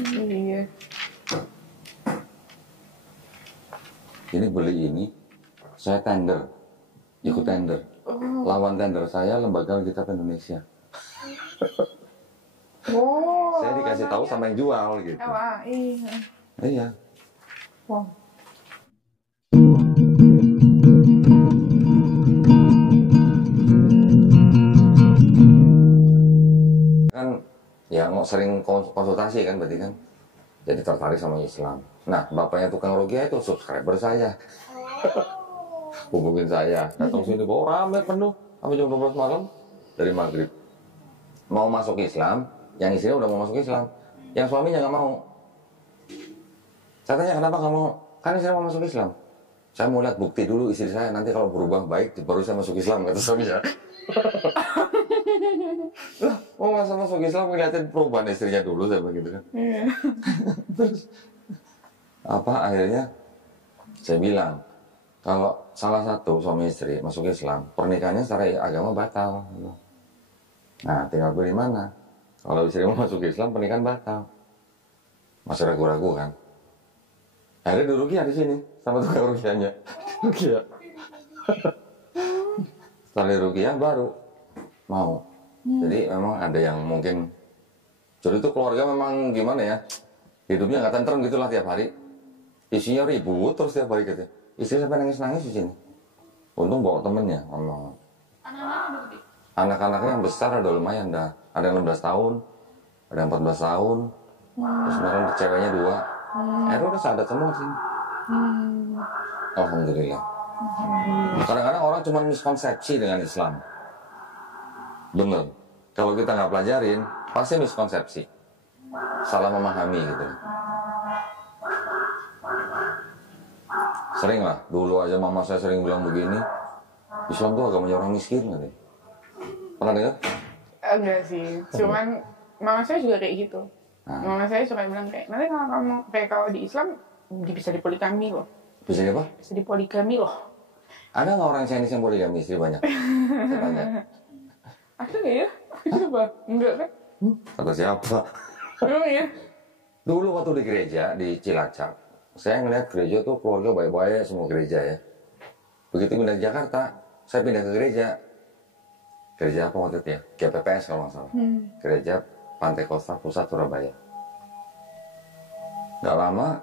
Iya. Ini beli ini, saya tender, ikut tender. Lawan tender saya Lembaga Alkitab Indonesia. Oh. Saya dikasih tahu sama yang jual gitu. LAI. Iya. Wow. Kan ya mau sering konsultasi kan berarti kan. Jadi tertarik sama Islam. Nah, bapaknya tukang ruqyah itu subscriber saya. Hubungin saya, datang sini, rame penuh sampai jam 12 malam dari maghrib. Mau masuk Islam, yang istrinya udah mau masuk Islam, yang suaminya nggak mau. Saya tanya kenapa nggak mau? Kan istrinya mau masuk Islam. Saya mau lihat bukti dulu istri saya, nanti kalau berubah baik baru saya masuk Islam, kata suaminya. Lah, mau masuk Islam ngeliatin perubahan istrinya dulu, saya begitu kan. Terus apa akhirnya saya bilang kalau salah satu suami istri masuk Islam, pernikahannya secara agama batal. Nah, tinggal pilih mana. Kalau istri mau masuk Islam, pernikahan batal. Masih ragu-ragu kan. Akhirnya di ruqyah di sini sama tukang ruqyahnya. Ruqyah. Setelah di ruqyah baru mau. Jadi memang ada yang mungkin. Jadi itu keluarga memang gimana ya? Hidupnya nggak tentrem gitulah tiap hari. Isinya ribut terus tiap hari gitu. Istri sampai nangis-nangis di sini. Untung bawa temennya. Anak-anaknya yang besar ada lumayan dah. Ada yang 16 tahun, ada yang 14 tahun. Terus kemarin ceweknya 2. Akhirnya udah sadar semua sini. Alhamdulillah. Kadang-kadang orang cuma miskonsepsi dengan Islam. Bener. Kalau kita nggak pelajarin, pasti miskonsepsi. Salah memahami gitu. Sering lah, dulu aja mama saya sering bilang begini, Islam tuh agamanya orang miskin katanya. Pernah dengar? Enggak sih, cuman mama saya juga kayak gitu. Mama saya suka bilang kayak, nanti kalau kamu kayak kalau di Islam bisa dipoligami loh. Bisa apa? Bisa dipoligami loh. Ada nggak orang Chinese yang poligami istri banyak? Saya tanya. Ada nggak ya? Coba, enggak kan? Kata siapa? Emang ya? Dulu waktu di gereja di Cilacap, saya ngeliat gereja tuh keluarga baik-baik semua gereja ya. Begitu pindah ke Jakarta, saya pindah ke gereja. Gereja apa waktu itu ya? GPPS kalau nggak salah. Gereja Pantai Kosta Pusat Surabaya. Gak lama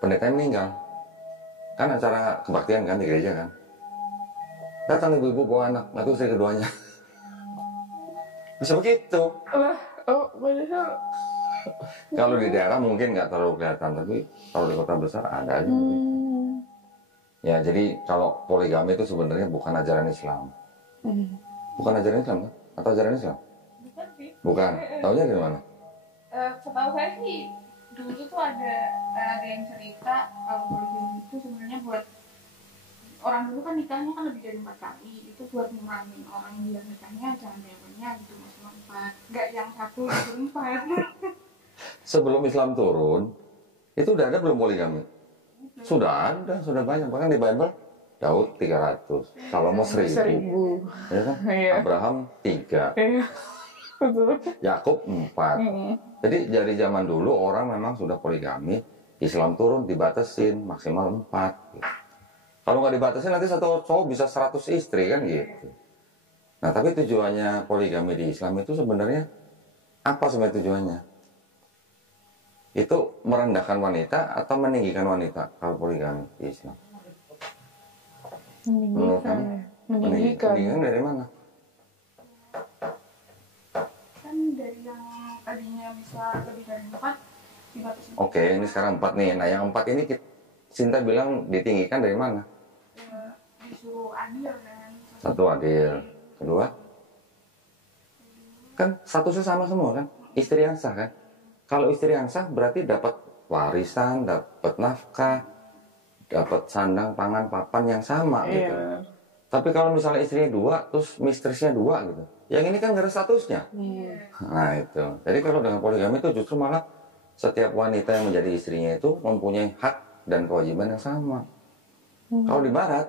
pendetanya meninggal. Kan acara kebaktian kan di gereja kan. Datang ibu-ibu bawa anak, itu istri keduanya. Bisa begitu. Lah, oh padahal. Kalau di daerah mungkin nggak terlalu kelihatan, tapi kalau di kota besar ada aja. Ya jadi kalau poligami itu sebenarnya bukan ajaran Islam. Bukan ajaran Islam kan? Atau ajaran Islam? Bukan sih. Bukan. Taunya dari mana? Setahu saya sih dulu tuh ada yang cerita kalau poligami itu sebenarnya buat orang dulu kan nikahnya kan lebih dari 4 kali, itu buat ngurangin orang yang nikahnya jangan banyak gitu, maksimal 4, nggak yang 1 itu 4. Sebelum Islam turun, itu udah ada belum poligami? Sudah ada, sudah banyak. Bahkan di Bible, Daud 300, Salomo 1000. Ya kan? Abraham 3. Yakub 4. Jadi dari zaman dulu orang memang sudah poligami. Islam turun dibatasin maksimal 4 gitu. Kalau nggak dibatasin nanti satu cowok bisa 100 istri kan gitu. Nah tapi tujuannya poligami di Islam itu sebenarnya apa sebenarnya tujuannya? Itu merendahkan wanita atau meninggikan wanita kalau poligami di Islam? Meninggikan. Meninggikan dari mana? Kan dari yang tadinya bisa lebih dari 4 dibatasi. Oke, ini sekarang 4 nih. Nah yang 4 ini Sinta bilang ditinggikan dari mana? Disuruh adil kan. Satu adil. Kedua? Kan statusnya sama semua kan? Istri yang sah kan? Kalau istri yang sah berarti dapat warisan, dapat nafkah, dapat sandang, pangan, papan yang sama gitu. Tapi kalau misalnya istrinya 2, terus mistresnya 2 gitu. Yang ini kan gak ada statusnya. Nah itu. Jadi kalau dengan poligami itu justru malah setiap wanita yang menjadi istrinya itu mempunyai hak dan kewajiban yang sama. Kalau di barat,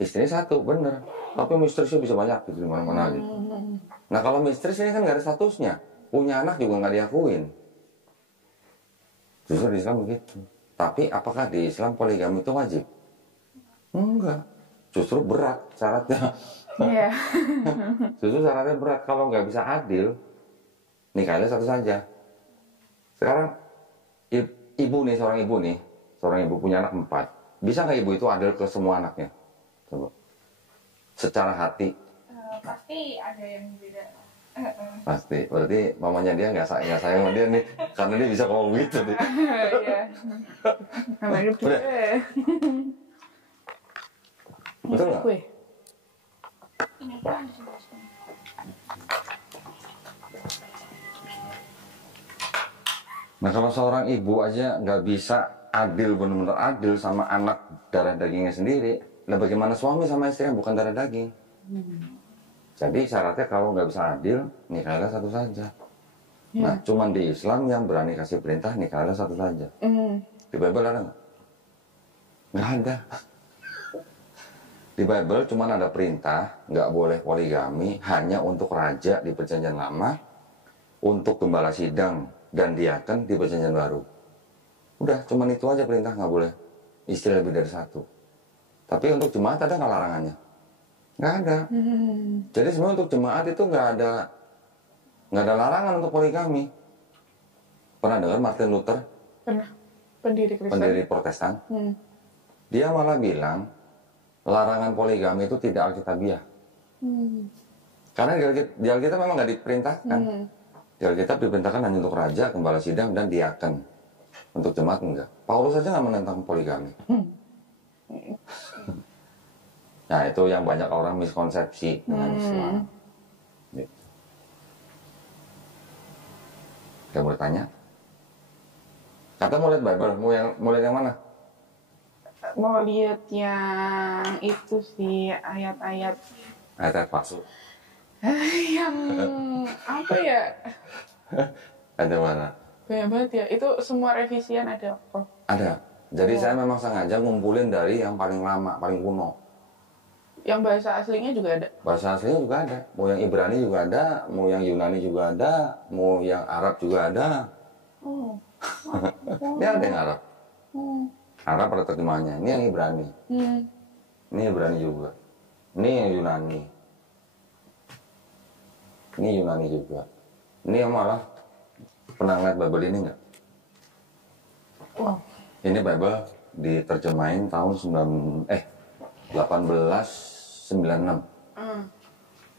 istrinya 1, bener. Tapi mistresnya bisa banyak gitu di mana-mana gitu. Nah kalau mistres ini kan gak ada statusnya. Punya anak juga gak diakuin. Justru di Islam begitu. Tapi apakah di Islam poligami itu wajib? Enggak. Justru berat syaratnya. Iya. Justru syaratnya berat. Kalau nggak bisa adil, nikahnya satu saja. Sekarang ibu nih, seorang ibu punya anak 4. Bisa nggak ibu itu adil ke semua anaknya? Coba. Secara hati. Pasti ada yang beda. Pasti. Berarti mamanya dia nggak sayang sama dia nih, karena dia bisa ngomong gitu nih. Iya. Anak itu. Betul nggak? Gue. Ini kan jelas. Nah kalau seorang ibu aja nggak bisa adil, benar-benar adil sama anak darah dagingnya sendiri, nah bagaimana suami sama istri yang bukan darah daging? Jadi syaratnya kalau nggak bisa adil, nikahnya satu saja. Nah cuman di Islam yang berani kasih perintah nikahnya satu saja. Di Bible ada nggak? Nggak ada. Di Bible cuman ada perintah nggak boleh poligami hanya untuk raja di Perjanjian Lama, untuk gembala sidang dan diaken di Perjanjian Baru. Udah, cuman itu aja perintah, nggak boleh istri lebih dari satu. Tapi untuk jemaat ada nggak larangannya? Nggak ada. Jadi sebenarnya untuk jemaat itu nggak ada larangan untuk poligami. Pernah dengar Martin Luther? Pernah. Pendiri Kristen. Pendiri Protestan. Dia malah bilang larangan poligami itu tidak alkitabiah. Karena di Alkitab memang nggak diperintahkan. Di Alkitab diperintahkan hanya untuk raja, gembala sidang, dan diaken. Untuk jemaat enggak. Paulus saja nggak menentang poligami. Nah itu yang banyak orang miskonsepsi dengan Islam. Gitu. Kamu mau tanya? Kata mau lihat Bible, mau lihat yang mana? Mau lihat yang itu sih ayat-ayat Ayat palsu. yang apa ya? Ada mana? Banyak banget ya. Itu semua revisian ada kok. Ada. Jadi saya memang sengaja ngumpulin dari yang paling lama, paling kuno. Yang bahasa aslinya juga ada. Bahasa aslinya juga ada. Mau yang Ibrani juga ada, mau yang Yunani juga ada, mau yang Arab juga ada. Ini ada yang Arab. Arab ada terjemahannya. Ini yang Ibrani. Ini Ibrani juga. Ini yang Yunani. Ini Yunani juga. Ini yang malah pernah lihat Bible ini nggak? Wow. Ini Bible diterjemahin tahun 1896.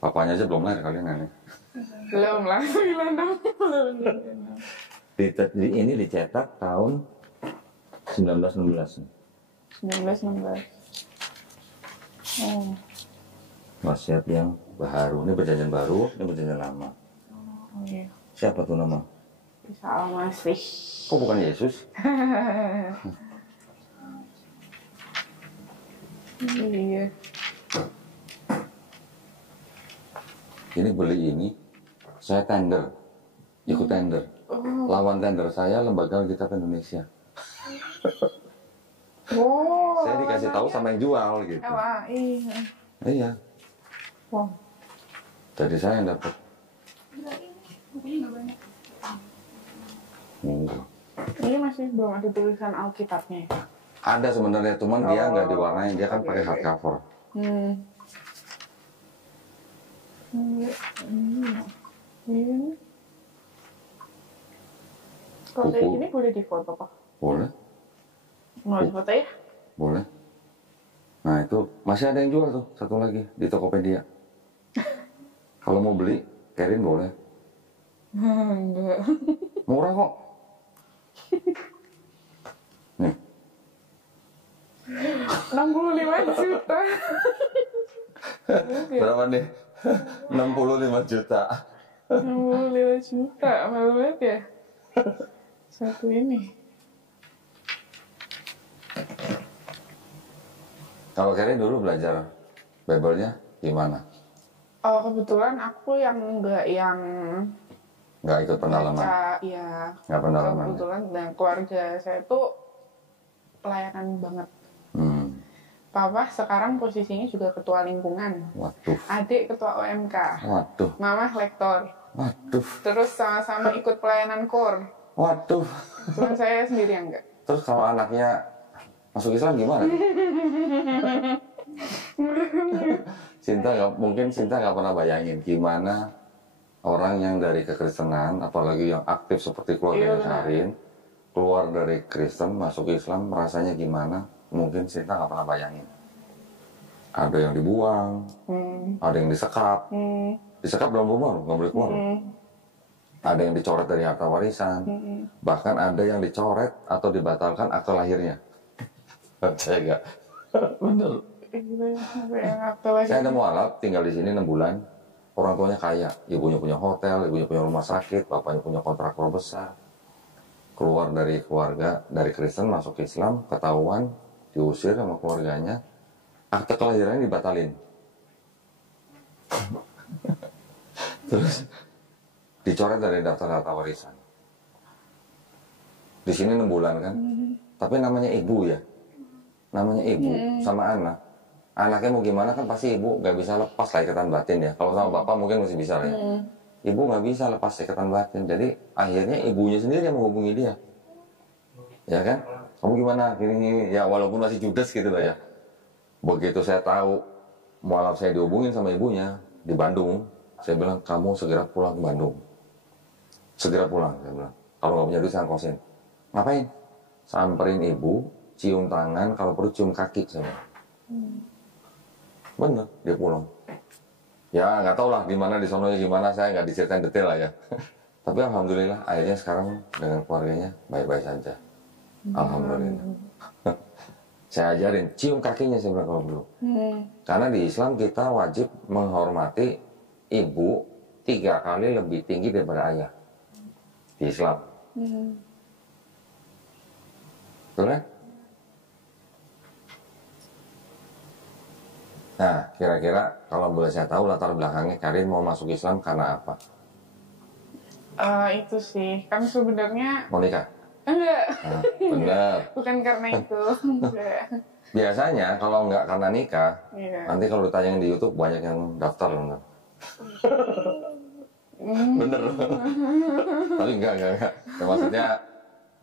Papanya aja belum lahir kalian ini. Belum lah, 96. Ini dicetak tahun 1916. 1916. Oh. Wasiat yang baru. Ini Perjanjian Baru, ini Perjanjian Lama. Oh iya. Siapa tuh nama? Isa Al-Masih. Kok bukan Yesus? Iya. Ini beli ini, saya tender, ikut tender. Lawan tender saya Lembaga Alkitab Indonesia. Oh. Saya dikasih tahu sama yang jual gitu. LAI. Iya. Wow. Jadi saya yang dapat. Bukunya nggak banyak. Ini masih belum ada tulisan Alkitabnya. Ada sebenarnya, cuman dia nggak diwarnain, dia kan pakai hardcover. Kalau kayak gini boleh difoto Pak? Boleh, Mau difoto ya? boleh. Nah itu masih ada yang jual tuh, satu lagi di Tokopedia. Kalau mau beli, Kerin boleh. Enggak. Murah kok. Nih. 65 juta. Berapa nih? 65 juta. 65 juta, mahal banget ya. Satu ini. Kalau Kerin dulu belajar Bible-nya gimana? Oh kebetulan aku yang Nggak ikut pendalaman? baca, ya. Nggak pendalaman? Kebetulan dan keluarga saya tuh pelayanan banget. Papa sekarang posisinya juga ketua lingkungan. Waduh. Adik ketua OMK. Waduh. Mama lektor. Waduh. Terus sama-sama ikut pelayanan KOR. Waduh. Cuman saya sendiri yang enggak. Terus kalau anaknya masuk Islam gimana? Mungkin Sinta nggak pernah bayangin gimana orang yang dari kekristenan, apalagi yang aktif seperti keluarganya Karin, keluar dari Kristen masuk Islam rasanya gimana? Mungkin Sinta nggak pernah bayangin. Ada yang dibuang, ada yang disekap, disekap dalam rumah nggak boleh keluar. Ada yang dicoret dari harta warisan, bahkan ada yang dicoret atau dibatalkan akte lahirnya. Saya nggak, bener. Saya ada mualaf tinggal di sini 6 bulan, orang tuanya kaya, ibunya punya hotel, ibunya punya rumah sakit, bapaknya punya kontraktor besar. Keluar dari keluarga, dari Kristen masuk Islam, ketahuan, diusir sama keluarganya, akte kelahirannya dibatalin. Terus dicoret dari daftar harta warisan. Di sini 6 bulan kan, tapi namanya ibu ya, namanya ibu sama anak. Anaknya mau gimana kan pasti ibu nggak bisa lepas lah ikatan batin ya. Kalau sama bapak mungkin masih bisa lah ya. Ibu nggak bisa lepas ikatan batin. Jadi akhirnya ibunya sendiri yang menghubungi dia. Ya kan? Kamu gimana? Gini ya walaupun masih judes gitu lah ya. Begitu saya tahu mualaf saya dihubungin sama ibunya di Bandung, saya bilang kamu segera pulang ke Bandung. Segera pulang, saya bilang. Kalau nggak punya duit saya kosin. Ngapain? Samperin ibu, cium tangan, kalau perlu cium kaki saya bilang. Bener, dia pulang. Ya nggak tahu lah di mana di sononya gimana, saya nggak diceritain detail lah ya. Tapi alhamdulillah akhirnya sekarang dengan keluarganya baik-baik saja. Alhamdulillah. Saya ajarin cium kakinya saya bilang kalau perlu. Karena di Islam kita wajib menghormati ibu 3 kali lebih tinggi daripada ayah. Di Islam. Betul kan? Nah, kira-kira kalau boleh saya tahu latar belakangnya Karin mau masuk Islam karena apa? Itu sih, kan sebenarnya Mau nikah? enggak. Nah, benar. Bukan karena itu. Enggak. Biasanya kalau nggak karena nikah, Iya. nanti kalau ditanyaan di YouTube banyak yang daftar bener. Bener. Tapi enggak. Ya, maksudnya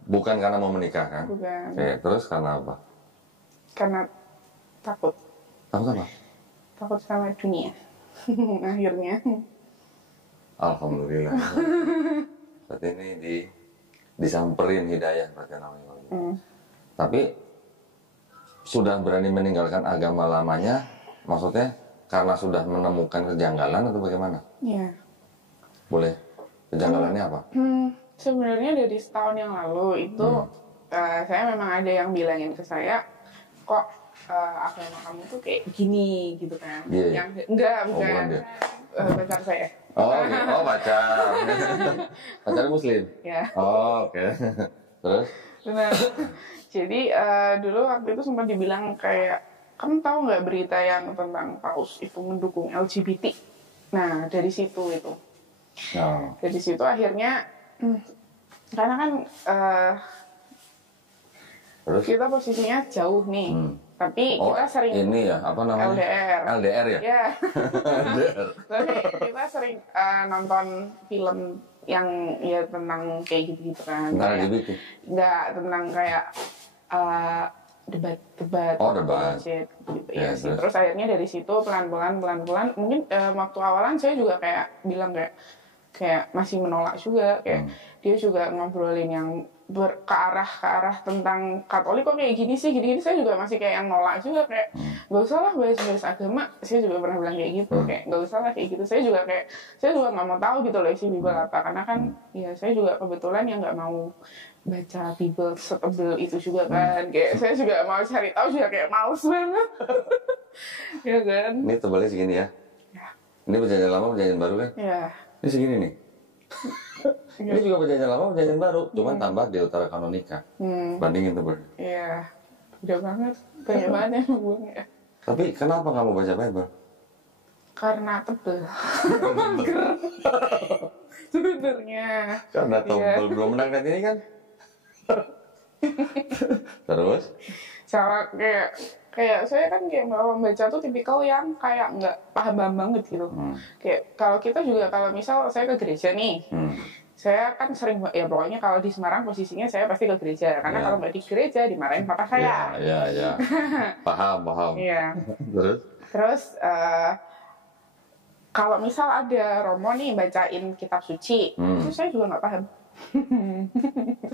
bukan karena mau menikah kan? Bukan. Terus karena apa? Karena takut. Takut apa? Takut sama dunia. Akhirnya. Alhamdulillah. Berarti ini disamperin hidayah berarti namanya. Tapi sudah berani meninggalkan agama lamanya, maksudnya karena sudah menemukan kejanggalan atau bagaimana? Iya. Boleh. Kejanggalannya apa? Sebenarnya dari setahun yang lalu itu saya memang ada yang bilangin ke saya, kok agama kamu tuh kayak gini gitu kan? Yeah. Yang enggak bukan dia. pacar saya. Oh, okay. Oh pacar. Pacar Muslim. Ya. Oh, oke. Terus? Benar. Jadi dulu waktu itu sempat dibilang kayak, kamu tahu nggak berita yang tentang paus itu mendukung LGBT? Nah dari situ itu. No. Dari situ akhirnya, karena kan Terus? kita posisinya jauh nih, tapi kita sering ini ya apa namanya? LDR. LDR ya? Ya. LDR. Tapi kita sering nonton film yang ya tentang kayak gitu-gitu kan. Tentang LGBT? Enggak, tentang kayak debat. Oh, debat. Gitu Ya, ya sih. Terus akhirnya dari situ pelan-pelan mungkin waktu awalan saya juga kayak bilang kayak masih menolak juga, kayak dia juga ngobrolin yang ke arah tentang Katolik kok kayak gini sih, gini saya juga masih kayak yang nolak juga, kayak nggak usah lah bahas agama. Saya juga pernah bilang kayak gitu, kayak nggak usah lah kayak gitu. Saya juga nggak mau tahu gitu loh isi Bible apa, karena kan ya saya juga kebetulan yang nggak mau baca Bible setebel itu juga kan, kayak saya juga mau cari tahu juga kayak males banget. Ya kan. Ini tebalnya segini ya? Ya. Ini perjanjian lama, perjanjian baru kan? Ya. Ini segini nih. Ini juga perjanjian lama, perjanjian baru, cuman tambah Deuterokanoni Kanonika. Bandingin tebalnya. Iya. Udah banget, banyak banget yang buang ya. Tapi kenapa kamu baca Bible? Karena tebel. Sebenarnya. Karena tebel, Iya. belum menang ini kan? Terus? Sama kayak saya kan kayak mau membaca tuh tipikal yang kayak nggak paham banget gitu. Kayak kalau kita juga kalau misal saya ke gereja nih, Saya kan sering, ya pokoknya kalau di Semarang posisinya saya pasti ke gereja. Karena kalau nggak di gereja dimarahin papa saya. Iya. Paham. Iya. Terus? Terus kalau misal ada romo nih bacain kitab suci, itu saya juga nggak paham.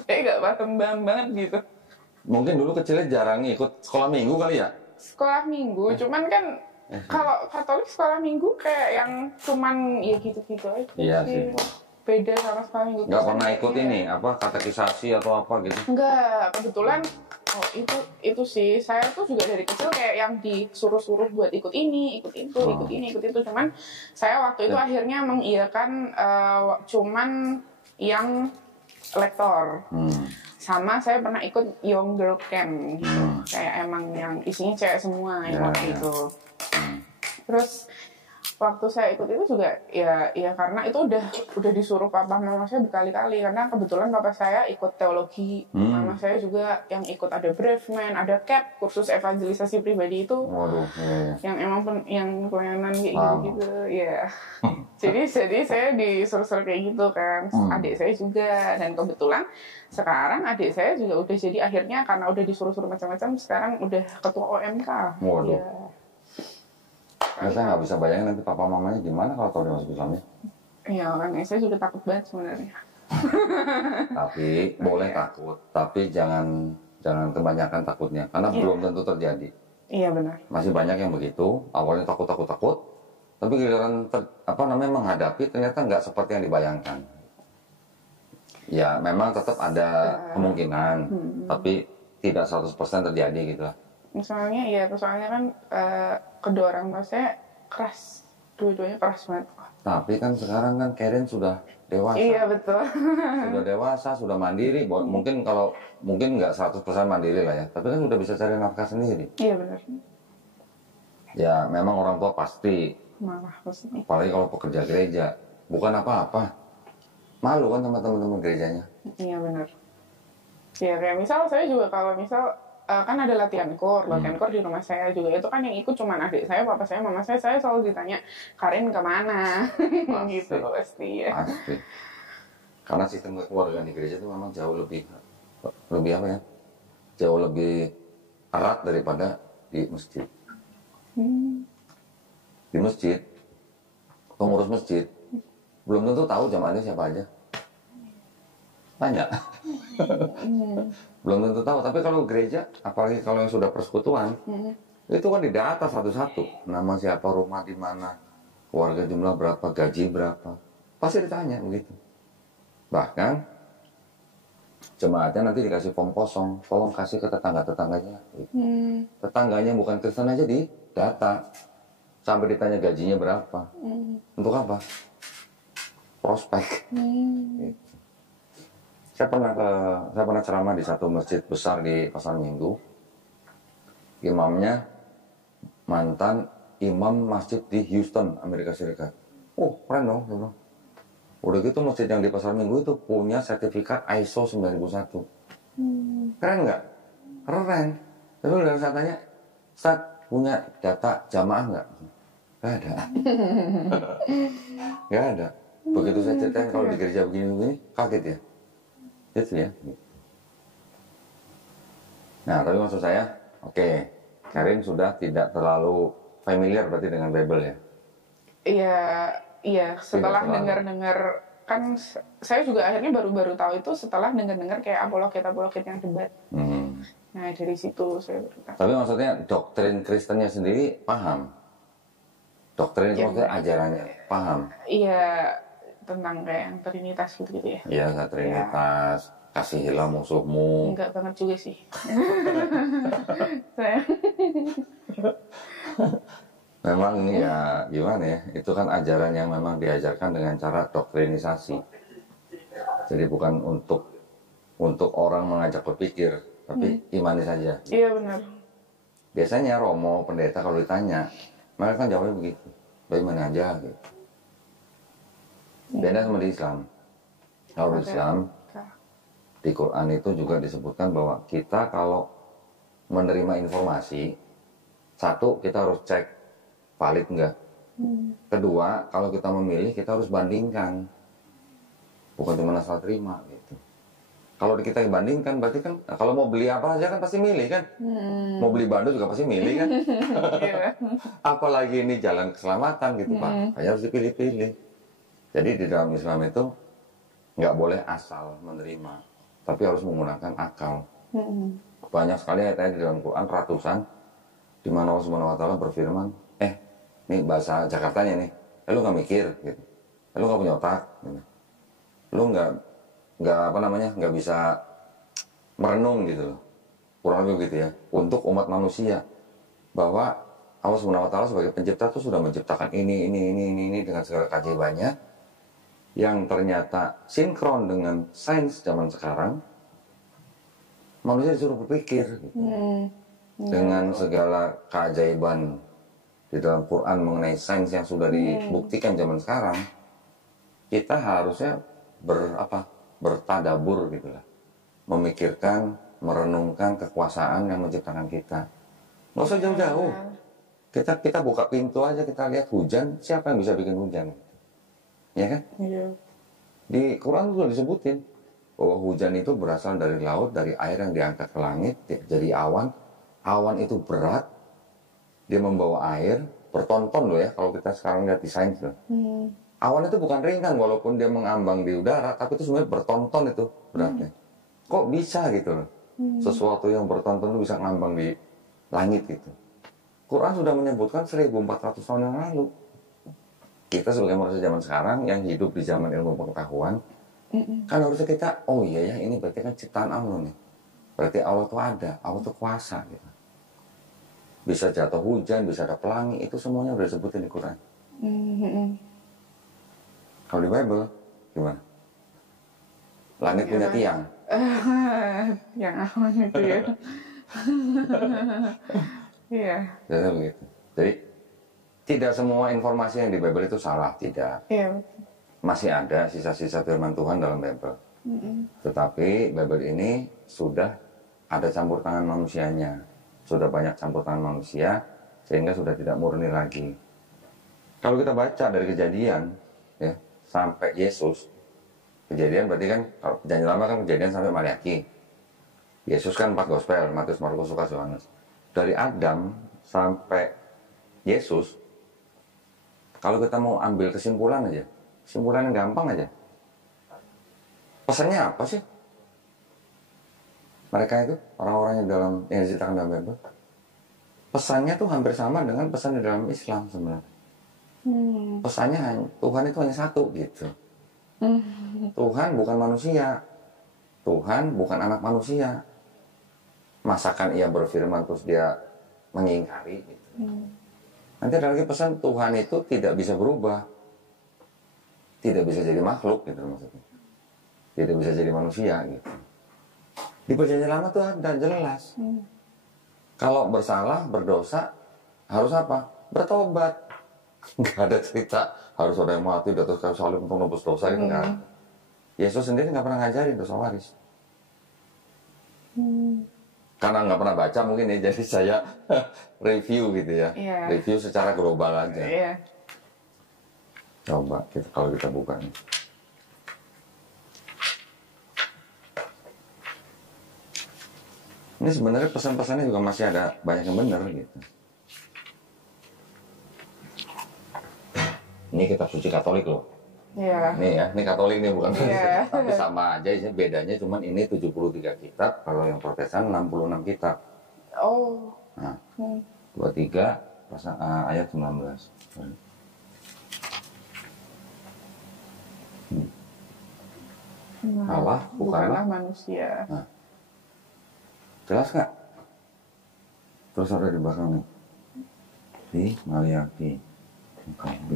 Saya nggak paham banget gitu. Mungkin dulu kecilnya jarang ikut sekolah minggu kali ya? Sekolah minggu, cuman kan kalau Katolik sekolah minggu kayak yang cuman ya gitu-gitu aja. Iya sih. Beda sama sekolah minggu. Nggak pernah ikut ini, apa katekisasi atau apa gitu? Enggak, kebetulan itu sih saya tuh juga dari kecil kayak yang disuruh-suruh buat ikut ini, ikut itu, ikut ini, ikut itu. Cuman saya waktu itu akhirnya mengiyakan cuman yang lektor. Sama saya pernah ikut Young Girl Camp gitu. Kayak emang yang isinya cewek semua yang waktu itu. Terus waktu saya ikut itu juga ya karena itu udah disuruh papa mama saya berkali-kali, karena kebetulan papa saya ikut teologi, mama saya juga yang ikut ada Braveman, ada CAP, kursus evangelisasi pribadi itu. Waduh, yang emang yang pelayanan kayak gitu ya. Jadi saya disuruh-suruh kayak gitu kan, adik saya juga, dan kebetulan sekarang adik saya juga udah jadi akhirnya karena udah disuruh-suruh macam-macam sekarang udah ketua OMK. Waduh. Ya. Saya nggak bisa bayangin nanti papa mamanya gimana kalau tahu dia masuk Islam ya. Iya, kan saya juga takut banget sebenarnya. Tapi boleh takut, tapi jangan kebanyakan takutnya, karena belum tentu terjadi. Iya benar. Masih banyak yang begitu, awalnya takut, tapi giliran menghadapi ternyata nggak seperti yang dibayangkan. Ya memang tetap ada kemungkinan, tapi tidak 100% terjadi gitu lah. Soalnya kan kedua orang tua saya keras, dua-duanya keras banget. Tapi kan sekarang kan Karen sudah dewasa. Iya betul. Sudah dewasa, sudah mandiri. Mungkin nggak 100% mandiri lah ya, tapi kan sudah bisa cari nafkah sendiri. Iya benar. Ya memang orang tua pasti. Malah pasti. Apalagi kalau pekerja gereja, bukan apa-apa. Malu kan sama teman-teman gerejanya. Iya benar. Ya kayak misal saya juga kalau misal kan ada latihan kor di rumah saya juga, itu kan yang ikut cuma adik saya, papa saya, mama saya selalu ditanya Karin kemana gitu pasti ya. Pasti. Karena sistem kekeluargaan di gereja itu memang jauh lebih apa ya, jauh lebih erat daripada di masjid. Di masjid, pengurus masjid belum tentu tahu jamaahnya siapa aja. Tanya. Belum tentu tahu, tapi kalau gereja, apalagi kalau yang sudah persekutuan, itu kan didata satu-satu. Nama siapa, rumah di mana, keluarga jumlah berapa, gaji berapa. Pasti ditanya begitu. Bahkan, jemaatnya nanti dikasih form kosong, tolong kasih ke tetangga-tetangganya. Tetangganya bukan Kristen aja di data. Sampai ditanya gajinya berapa. Untuk apa? Prospek. Gitu. Saya pernah ceramah di satu masjid besar di Pasar Minggu. Imamnya mantan imam masjid di Houston, Amerika Serikat. Oh, keren dong. Udah gitu masjid yang di Pasar Minggu itu punya sertifikat ISO 9001. Keren nggak? Keren. Tapi udah saya tanya, Ustaz, punya data jamaah nggak? Nggak ada. Nggak ada. Begitu saya ceritain kalau di gereja begini-begini, kaget ya. Itu ya. Nah, tapi maksud saya, oke, Karin sudah tidak terlalu familiar berarti dengan Bible ya? Iya. Setelah dengar-dengar, kan saya juga akhirnya baru tahu itu setelah dengar-dengar kayak apologet yang debat. Nah, dari situ saya baru tahu. Tapi maksudnya doktrin Kristennya sendiri paham? Doktrin itu maksudnya ajarannya paham? Iya. Tentang kayak yang Trinitas gitu ya. Iya, Trinitas, kasihilah musuhmu. Enggak banget juga sih. Saya. Memang ya gimana ya, itu kan ajaran yang memang diajarkan dengan cara doktrinisasi. Jadi bukan untuk orang mengajak berpikir, tapi imani saja. Iya benar. Biasanya romo, pendeta kalau ditanya, mereka kan jawabnya begitu, bagaimana aja gitu. Beda sama di Islam. Kalau di Islam, di Quran itu juga disebutkan bahwa kita kalau menerima informasi, satu, kita harus cek valid enggak. Kedua, kalau kita memilih, kita harus bandingkan. bukan cuma asal terima gitu. Kalau kita bandingkan berarti kan kalau mau beli apa aja kan pasti milih kan. Mau beli bando juga pasti milih kan. Apalagi ini jalan keselamatan gitu Pak. Kayak harus dipilih-pilih. Jadi di dalam Islam itu nggak boleh asal menerima, tapi harus menggunakan akal. Banyak sekali ayat-ayat di dalam Quran ratusan di mana Allah Subhanahu wa taala berfirman, ini bahasa Jakartanya nih. Lu nggak mikir gitu. Lu nggak punya otak gitu. Lu nggak bisa merenung gitu loh, kurang lebih gitu ya, untuk umat manusia bahwa Allah Subhanahu wa taala sebagai pencipta tuh sudah menciptakan ini dengan segala keajaibannya yang ternyata sinkron dengan sains zaman sekarang. Manusia disuruh berpikir gitu. Dengan segala keajaiban di dalam Quran mengenai sains yang sudah dibuktikan zaman sekarang, kita harusnya bertadabur gitulah, memikirkan, merenungkan kekuasaan yang menciptakan kita. Nggak usah jauh-jauh. Kita buka pintu aja, kita lihat hujan, siapa yang bisa bikin hujan? Ya kan? Iya. Di Quran sudah disebutin bahwa hujan itu berasal dari laut, dari air yang diangkat ke langit, jadi awan. Awan itu berat, dia membawa air, bertonton loh ya, kalau kita sekarang lihat di sains loh. Awan itu bukan ringan walaupun dia mengambang di udara, tapi itu sebenarnya bertonton itu beratnya. Kok bisa gitu loh? Sesuatu yang bertonton itu bisa ngambang di langit gitu. Quran sudah menyebutkan 1400 tahun yang lalu. Kita sebagai manusia zaman sekarang yang hidup di zaman ilmu pengetahuan, kan harusnya kita, oh iya ya ini berarti kan ciptaan Allah nih. Berarti Allah tuh ada, Allah tuh kuasa gitu. Bisa jatuh hujan, bisa ada pelangi, itu semuanya udah disebutin di Quran. Kalau di Bible, gimana? Langit punya tiang. Yang aman itu ya. Iya. Jadi begitu. Jadi tidak semua informasi yang di Bible itu salah, tidak. Iya. Masih ada sisa-sisa firman Tuhan dalam Bible. Tetapi Bible ini sudah ada campur tangan manusianya. Sudah banyak campur tangan manusia, sehingga sudah tidak murni lagi. Kalau kita baca dari Kejadian, ya, sampai Yesus, Kejadian berarti kan, kalau Perjanjian Lama kan Kejadian sampai Maliaki. Yesus kan 4 gospel, Matius, Markus, Lukas, Yohanes. Dari Adam sampai Yesus, kalau kita mau ambil kesimpulan aja, kesimpulan yang gampang aja. Pesannya apa sih? Mereka itu, orang-orang yang diceritakan dalam Bible, pesannya tuh hampir sama dengan pesan di dalam Islam sebenarnya. Pesannya Tuhan itu hanya satu gitu. Tuhan bukan manusia. Tuhan bukan anak manusia. Masakan ia berfirman terus dia mengingkari gitu. Nanti ada lagi pesan Tuhan itu tidak bisa berubah. Tidak bisa jadi makhluk gitu maksudnya. Tidak bisa jadi manusia gitu. Di Perjanjian Lama tuh ada jelas. Kalau bersalah, berdosa, harus apa? Bertobat. Nggak ada cerita harus ada yang mati di atas kayu salib untuk nebus dosa gitu nggak. Yesus sendiri nggak pernah ngajarin dosa waris. Karena nggak pernah baca mungkin ya, jadi saya review gitu ya. Review secara global aja. Coba kalau kita buka nih. Ini sebenarnya pesan-pesannya juga masih ada banyak yang benar gitu. Ini kitab suci Katolik loh. Iya. Nih ya, ini Katolik nih bukan. Tapi sama aja, bedanya cuman ini 73 kitab, kalau yang Protestan 66 kitab. Oh. Nah, 23 ayat 19. Allah bukanlah manusia. Nah, jelas nggak? Terus ada di belakang nih. Di Maliaki, KB,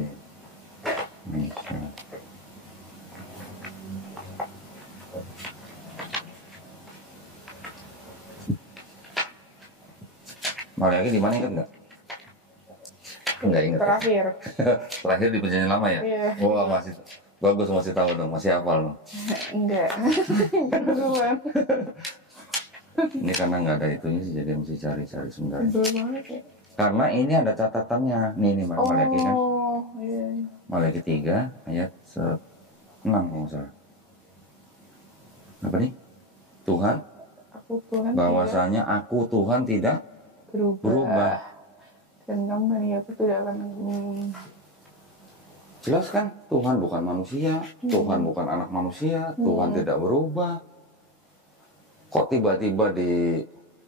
Indonesia. Maliaki di mana ingat nggak? Enggak ingat. Terakhir. Terakhir di Perjanjian Lama ya? Iya. Wah, masih bagus, masih tahu dong, masih hafal. Enggak. Kebetulan. Ini karena nggak ada itunya sih, jadi mesti cari-cari sebenarnya. Betul banget ya. Karena ini ada catatannya. Nih Maliaki kan. Iya. Maliaki 3 ayat 6 kalau nggak salah. Apa nih? Tuhan? Aku Tuhan Bahwasanya aku Tuhan tidak tidak berubah. Dan kamu dari aku tidak akan Jelas kan? Tuhan bukan manusia, Tuhan bukan anak manusia, Tuhan tidak berubah. Kok tiba-tiba di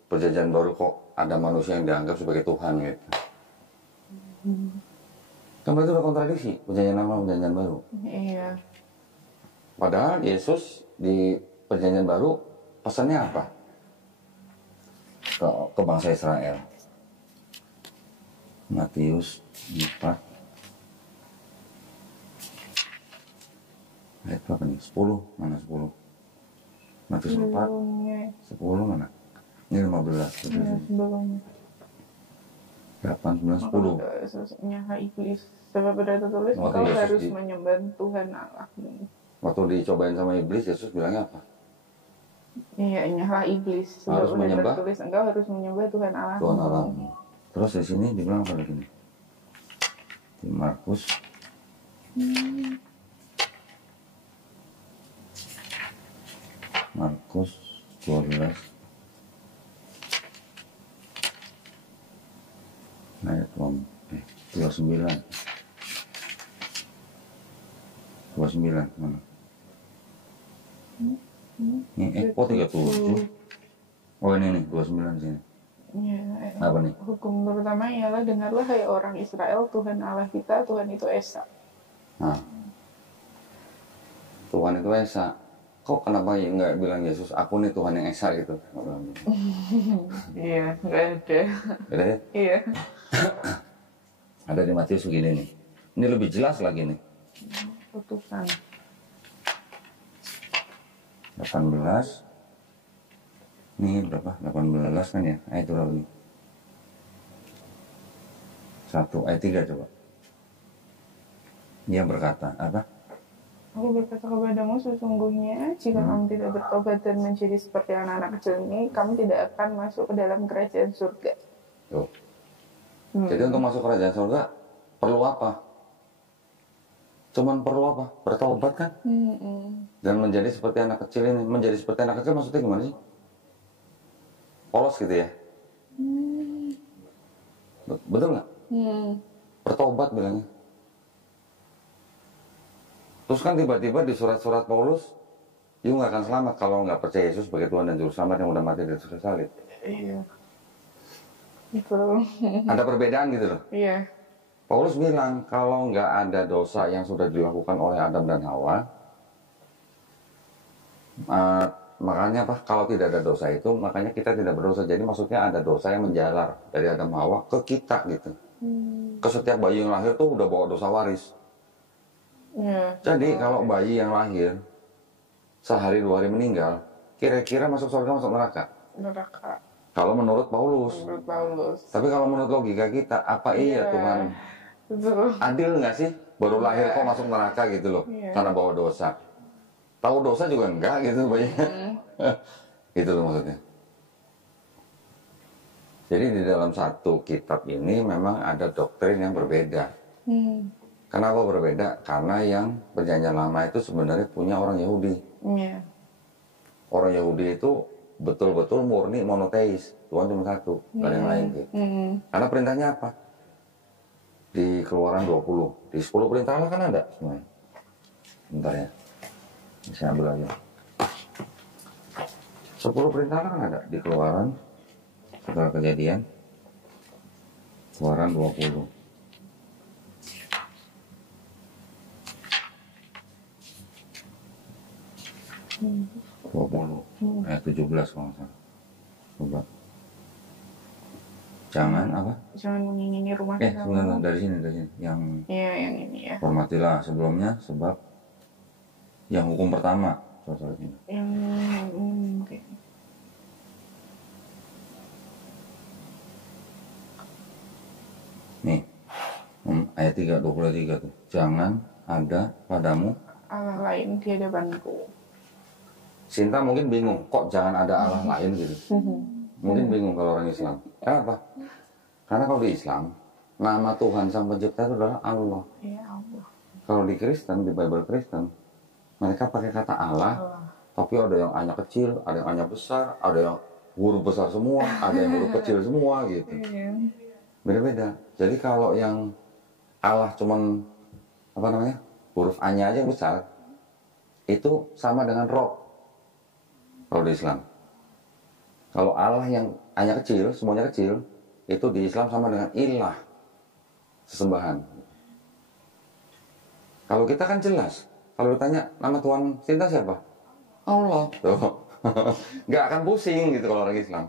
Perjanjian Baru kok ada manusia yang dianggap sebagai Tuhan gitu? Kan berarti udah kontradiksi, Perjanjian Lama, Perjanjian Baru. Iya. Padahal Yesus di Perjanjian Baru pesannya apa? Ke bangsa Israel. Matius 4 ayat berapa nih? 10, mana 10? Matius 4 Sebelumnya. 10 mana? Ini 15 Ya, sebelumnya. 8, 9, 10. Nyala iblis. Sebab sudah tertulis, Waktu engkau Yesus harus menyembah Tuhan Allahmu. Waktu dicobain sama iblis, Yesus bilangnya apa? Iya, nyala iblis. Sebab Harus sudah menyembah tertulis, engkau harus menyembah Tuhan Allahmu. Tuhan Allahmu. Terus di sini dibilang apa lagi nih? Di Markus Markus 12 ayat 29 mana? Ini kok 37? Oh ini nih 29 di sini. Ya, Apa nih? hukum pertama ialah dengarlah hai orang Israel, Tuhan Allah kita, Tuhan itu Esa. Nah, Tuhan itu Esa. Kok kenapa nggak bilang Yesus, aku nih Tuhan yang Esa gitu? Iya, nggak ada. Beda ya? Iya. Ada di Matius begini nih. Ini lebih jelas lagi nih. Putusan. 18. Ini berapa? 18 kan ya? Ayat berapa nih? 1 ayat 3 coba. Dia berkata, apa? Aku berkata kepadamu, sesungguhnya jika kamu tidak bertobat dan menjadi seperti anak-anak kecil ini, kamu tidak akan masuk ke dalam kerajaan surga. Tuh. Jadi untuk masuk kerajaan surga perlu apa? Cuman perlu apa? Bertobat kan? Dan menjadi seperti anak kecil ini. Menjadi seperti anak kecil maksudnya gimana sih? Polos gitu ya? Betul nggak? Bertobat bilangnya. Terus kan tiba-tiba di surat-surat Paulus, you nggak akan selamat kalau nggak percaya Yesus sebagai Tuhan dan Juru Selamat yang udah mati di atas salib. Iya. Betul. Ada perbedaan gitu loh. Iya. Paulus bilang kalau nggak ada dosa yang sudah dilakukan oleh Adam dan Hawa, makanya apa? Kalau tidak ada dosa itu, makanya kita tidak berdosa. Jadi maksudnya ada dosa yang menjalar dari Adam Hawa ke kita gitu. Ke setiap bayi yang lahir tuh udah bawa dosa waris. Iya. Jadi kalau bayi yang lahir sehari 2 hari meninggal, kira-kira masuk surga masuk neraka? Neraka. Kalau menurut Paulus. Menurut Paulus. Tapi kalau menurut logika kita, apa iya Tuhan Betul. adil nggak sih? Baru lahir kok masuk neraka gitu loh, karena bawa dosa. Tahu dosa juga enggak gitu bayinya. Gitu loh maksudnya. Jadi di dalam satu kitab ini memang ada doktrin yang berbeda. Kenapa berbeda? Karena yang Perjanjian Lama itu sebenarnya punya orang Yahudi. Iya. Orang Yahudi itu betul-betul murni monoteis. Tuhan cuma satu, nggak ada yang lain gitu. Karena perintahnya apa? Di Keluaran 20. Di 10 perintah Allah kan ada semuanya. Bentar ya. Saya ambil aja. 10 perintah Allah kan ada di Keluaran. Setelah Kejadian. Keluaran 20. 20 ayat 17 kalau nggak salah. Coba. Jangan apa? Jangan mengingini rumah kita. Sebenarnya dari sini yang Iya, yang ini ya. hormatilah sebelumnya sebab yang hukum pertama soal ini. Yang oke. Nih. Ayat 23 tuh. Jangan ada padamu Allah lain di hadapanku. Sinta mungkin bingung, kok jangan ada Allah lain gitu. Mungkin bingung kalau orang Islam. Kenapa? Karena kalau di Islam, nama Tuhan Sang Pencipta itu adalah Allah. Ya Allah. Kalau di Kristen, di Bible Kristen, mereka pakai kata Allah, Tapi ada yang A-nya kecil, ada yang A-nya besar, ada yang huruf besar semua, ada yang huruf kecil semua gitu. Beda-beda. Jadi kalau yang Allah cuman apa namanya, huruf A-nya aja yang besar, itu sama dengan Rob kalau di Islam. Kalau Allah yang A-nya kecil, semuanya kecil, itu di Islam sama dengan ilah, sesembahan. Kalau kita kan jelas, kalau ditanya nama Tuhan cinta siapa? Allah. Tuh. Nggak akan pusing gitu kalau orang Islam.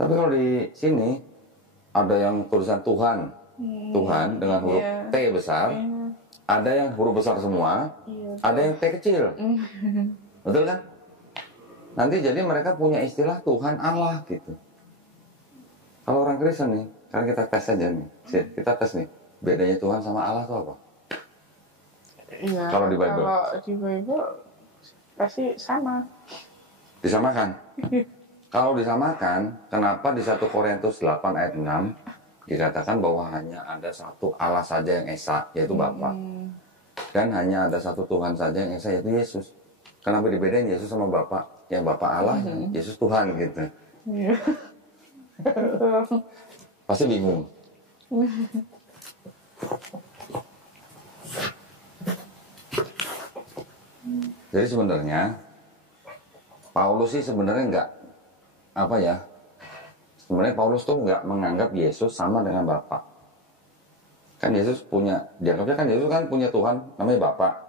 Tapi kalau di sini ada yang tulisan Tuhan, Tuhan dengan huruf T besar, ada yang huruf besar semua, ada yang T kecil. Betul kan? Nanti jadi mereka punya istilah Tuhan Allah gitu. Kalau orang Kristen nih, sekarang kita tes aja nih. Kita tes nih, bedanya Tuhan sama Allah itu apa? Iya, Kalau di Bible? Kalau di Bible pasti sama. Disamakan? Kalau disamakan, kenapa di 1 Korintus 8 ayat 6 dikatakan bahwa hanya ada satu Allah saja yang Esa, yaitu Bapa. Dan hanya ada satu Tuhan saja yang Esa, yaitu Yesus. Kenapa dibedain Yesus sama Bapa? Yang Bapa Allah, Yesus Tuhan gitu. Pasti bingung. Jadi sebenarnya Paulus sih sebenarnya nggak apa ya? Sebenarnya Paulus tuh nggak menganggap Yesus sama dengan Bapa. Kan Yesus punya, dianggapnya kan Yesus kan punya Tuhan namanya Bapa.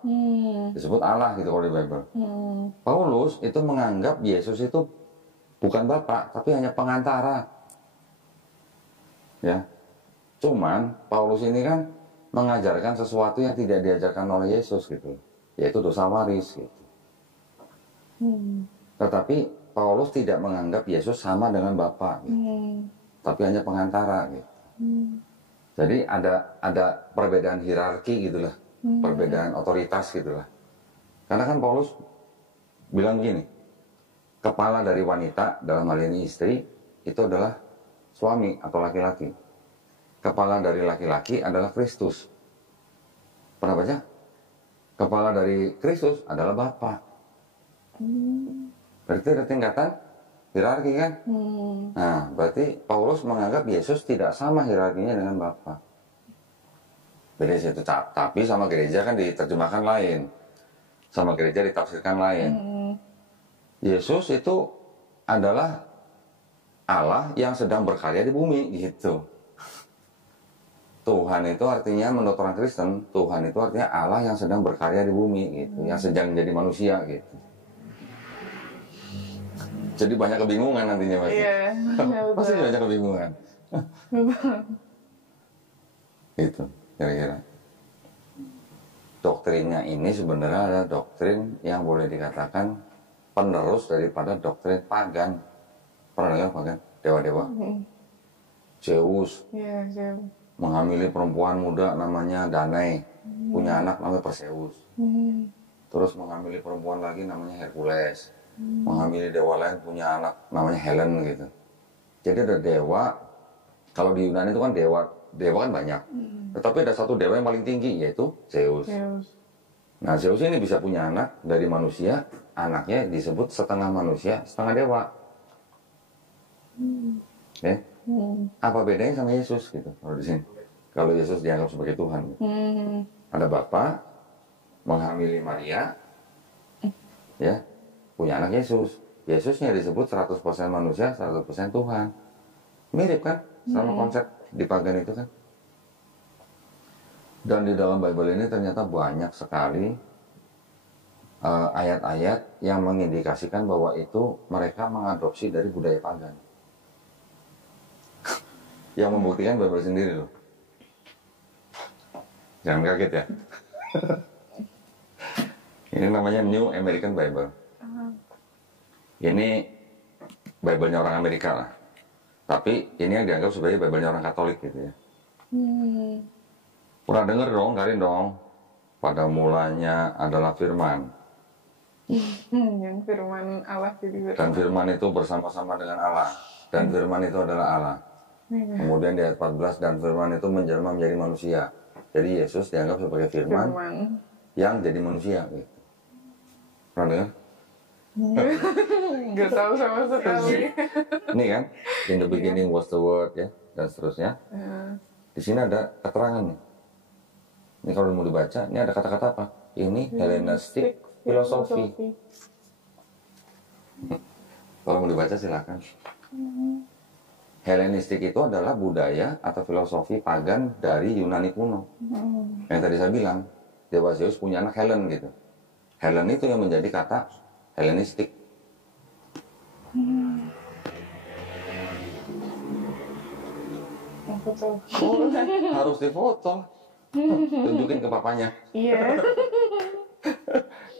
Disebut Allah gitu kalau di Bible. Paulus itu menganggap Yesus itu bukan Bapa, tapi hanya pengantara. Ya. Cuman Paulus ini kan mengajarkan sesuatu yang tidak diajarkan oleh Yesus gitu, yaitu dosa waris gitu. Tetapi Paulus tidak menganggap Yesus sama dengan Bapa gitu. Tapi hanya pengantara gitu. Jadi ada perbedaan hierarki gitulah, perbedaan otoritas gitulah. Karena kan Paulus bilang gini, kepala dari wanita dalam hal ini istri itu adalah suami atau laki-laki. Kepala dari laki-laki adalah Kristus. Pernah baca? Kepala dari Kristus adalah Bapa. Berarti ada tingkatan hierarki kan? Nah, berarti Paulus menganggap Yesus tidak sama hierarkinya dengan Bapa. Beda situ, tapi sama gereja kan diterjemahkan lain. Sama gereja ditafsirkan lain. Yesus itu adalah Allah yang sedang berkarya di bumi gitu. Tuhan itu artinya menurut orang Kristen, Tuhan itu artinya Allah yang sedang berkarya di bumi gitu, yang sedang menjadi manusia gitu. Jadi banyak kebingungan nantinya pasti. Iya, pasti banyak kebingungan. Itu kira-kira. Doktrinnya ini sebenarnya adalah doktrin yang boleh dikatakan penerus daripada doktrin pagan. Pernah dengar pagan? Dewa-dewa. Zeus. Iya, Zeus. Menghamili perempuan muda namanya Danae. Punya anak namanya Perseus. Terus menghamili perempuan lagi namanya Hercules. Menghamili dewa lain punya anak namanya Helen gitu. Jadi ada dewa, kalau di Yunani itu kan dewa kan banyak. Tetapi ada satu dewa yang paling tinggi yaitu Zeus. Nah Zeus ini bisa punya anak dari manusia, anaknya disebut setengah manusia, setengah dewa. Apa bedanya sama Yesus gitu kalau di sini? Kalau Yesus dianggap sebagai Tuhan. Gitu. Ada Bapa menghamili Maria, ya. Punya anak Yesus. Yesusnya disebut 100% manusia, 100% Tuhan. Mirip kan sama konsep di pagan itu kan. Dan di dalam Bible ini ternyata banyak sekali ayat-ayat yang mengindikasikan bahwa itu mereka mengadopsi dari budaya pagan. Yang membuktikan Bible sendiri loh. Jangan kaget ya. Ini namanya New American Bible. Ini Bible-nya orang Amerika lah. Tapi ini yang dianggap sebagai Bible-nya orang Katolik gitu ya. Pernah denger dong, Karin dong. Pada mulanya adalah firman. Yang firman Allah jadi firman. Dan firman itu bersama-sama dengan Allah. Dan firman itu adalah Allah. Kemudian di ayat 14, dan firman itu menjelma menjadi manusia. Jadi Yesus dianggap sebagai firman yang jadi manusia gitu. Pernah dengar? Nggak tahu sama sekali. Ini kan, in the beginning was the word ya, dan seterusnya. Di sini ada keterangan nih. Ini kalau mau dibaca, ini ada kata-kata apa? Ini Hellenistic philosophy. Kalau mau dibaca silakan. Hellenistik itu adalah budaya atau filosofi pagan dari Yunani kuno. Yang tadi saya bilang, Dewa Zeus punya anak Helen gitu. Helen itu yang menjadi kata Hellenistik. Harus difoto. Tunjukin ke papanya. Iya.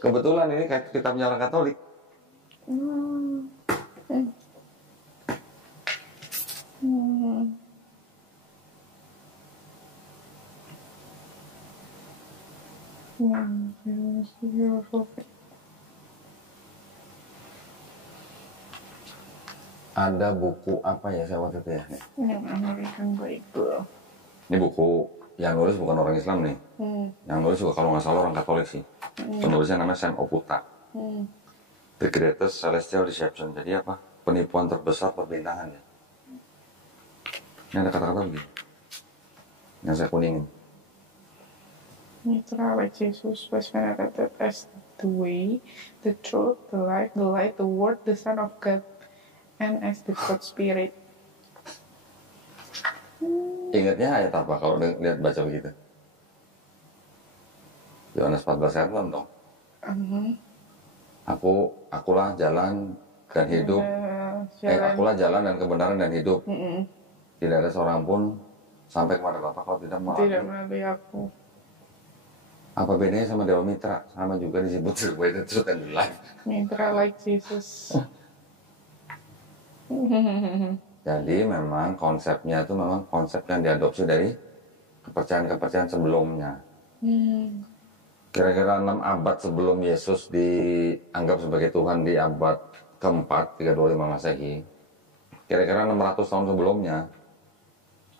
Kebetulan ini kayak kitabnya orang Katolik. Ada buku apa ya saya waktu itu ya? Yang American Bible. Ini buku yang nulis bukan orang Islam nih. Yang nulis juga kalau nggak salah orang Katolik sih. Penulisnya namanya Sam Oputa. The Greatest Celestial Deception. Jadi apa? Penipuan terbesar perbintangan ya. Ini ada kata-kata begini. Yang saya kuningin. Mitra like Jesus was venerated as the way, the truth, the life, the light, the word, the Son of God, and as the God Spirit. Ingatnya ayat apa kalau lihat baca begitu? Yohanes 14 ayat 6 dong. Akulah jalan dan hidup. Akulah jalan dan kebenaran dan hidup. Tidak ada seorang pun sampai kepada Bapa kalau tidak melalui aku. Apa bedanya sama Dewa Mitra? Sama juga disebut the way, the truth, and the life. Mitra like Jesus. Jadi memang konsepnya itu memang konsep yang diadopsi dari kepercayaan-kepercayaan sebelumnya. Kira-kira 6 abad sebelum Yesus dianggap sebagai Tuhan di abad keempat, 325 Masehi. Kira-kira 600 tahun sebelumnya,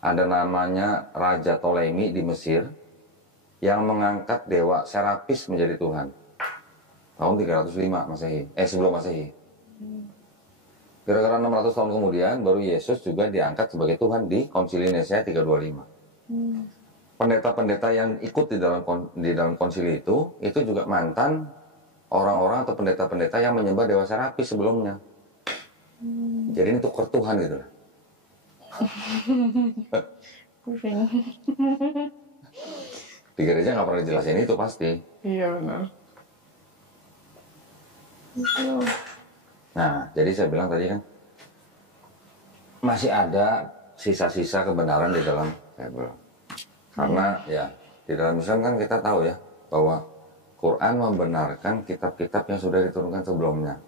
ada namanya Raja Ptolemy di Mesir yang mengangkat dewa Serapis menjadi Tuhan. Tahun 305 Masehi, sebelum Masehi. Kira-kira 600 tahun kemudian baru Yesus juga diangkat sebagai Tuhan di Konsili Nisea 325. Pendeta-pendeta yang ikut di dalam konsili itu juga mantan orang-orang atau pendeta-pendeta yang menyembah dewa Serapis sebelumnya. Jadi ini tukar Tuhan gitu. Di gereja nggak pernah dijelasin itu pasti. Iya benar. Nah, jadi saya bilang tadi kan masih ada sisa-sisa kebenaran di dalam Bible. Karena ya di dalam Islam kan kita tahu ya bahwa Quran membenarkan kitab-kitab yang sudah diturunkan sebelumnya.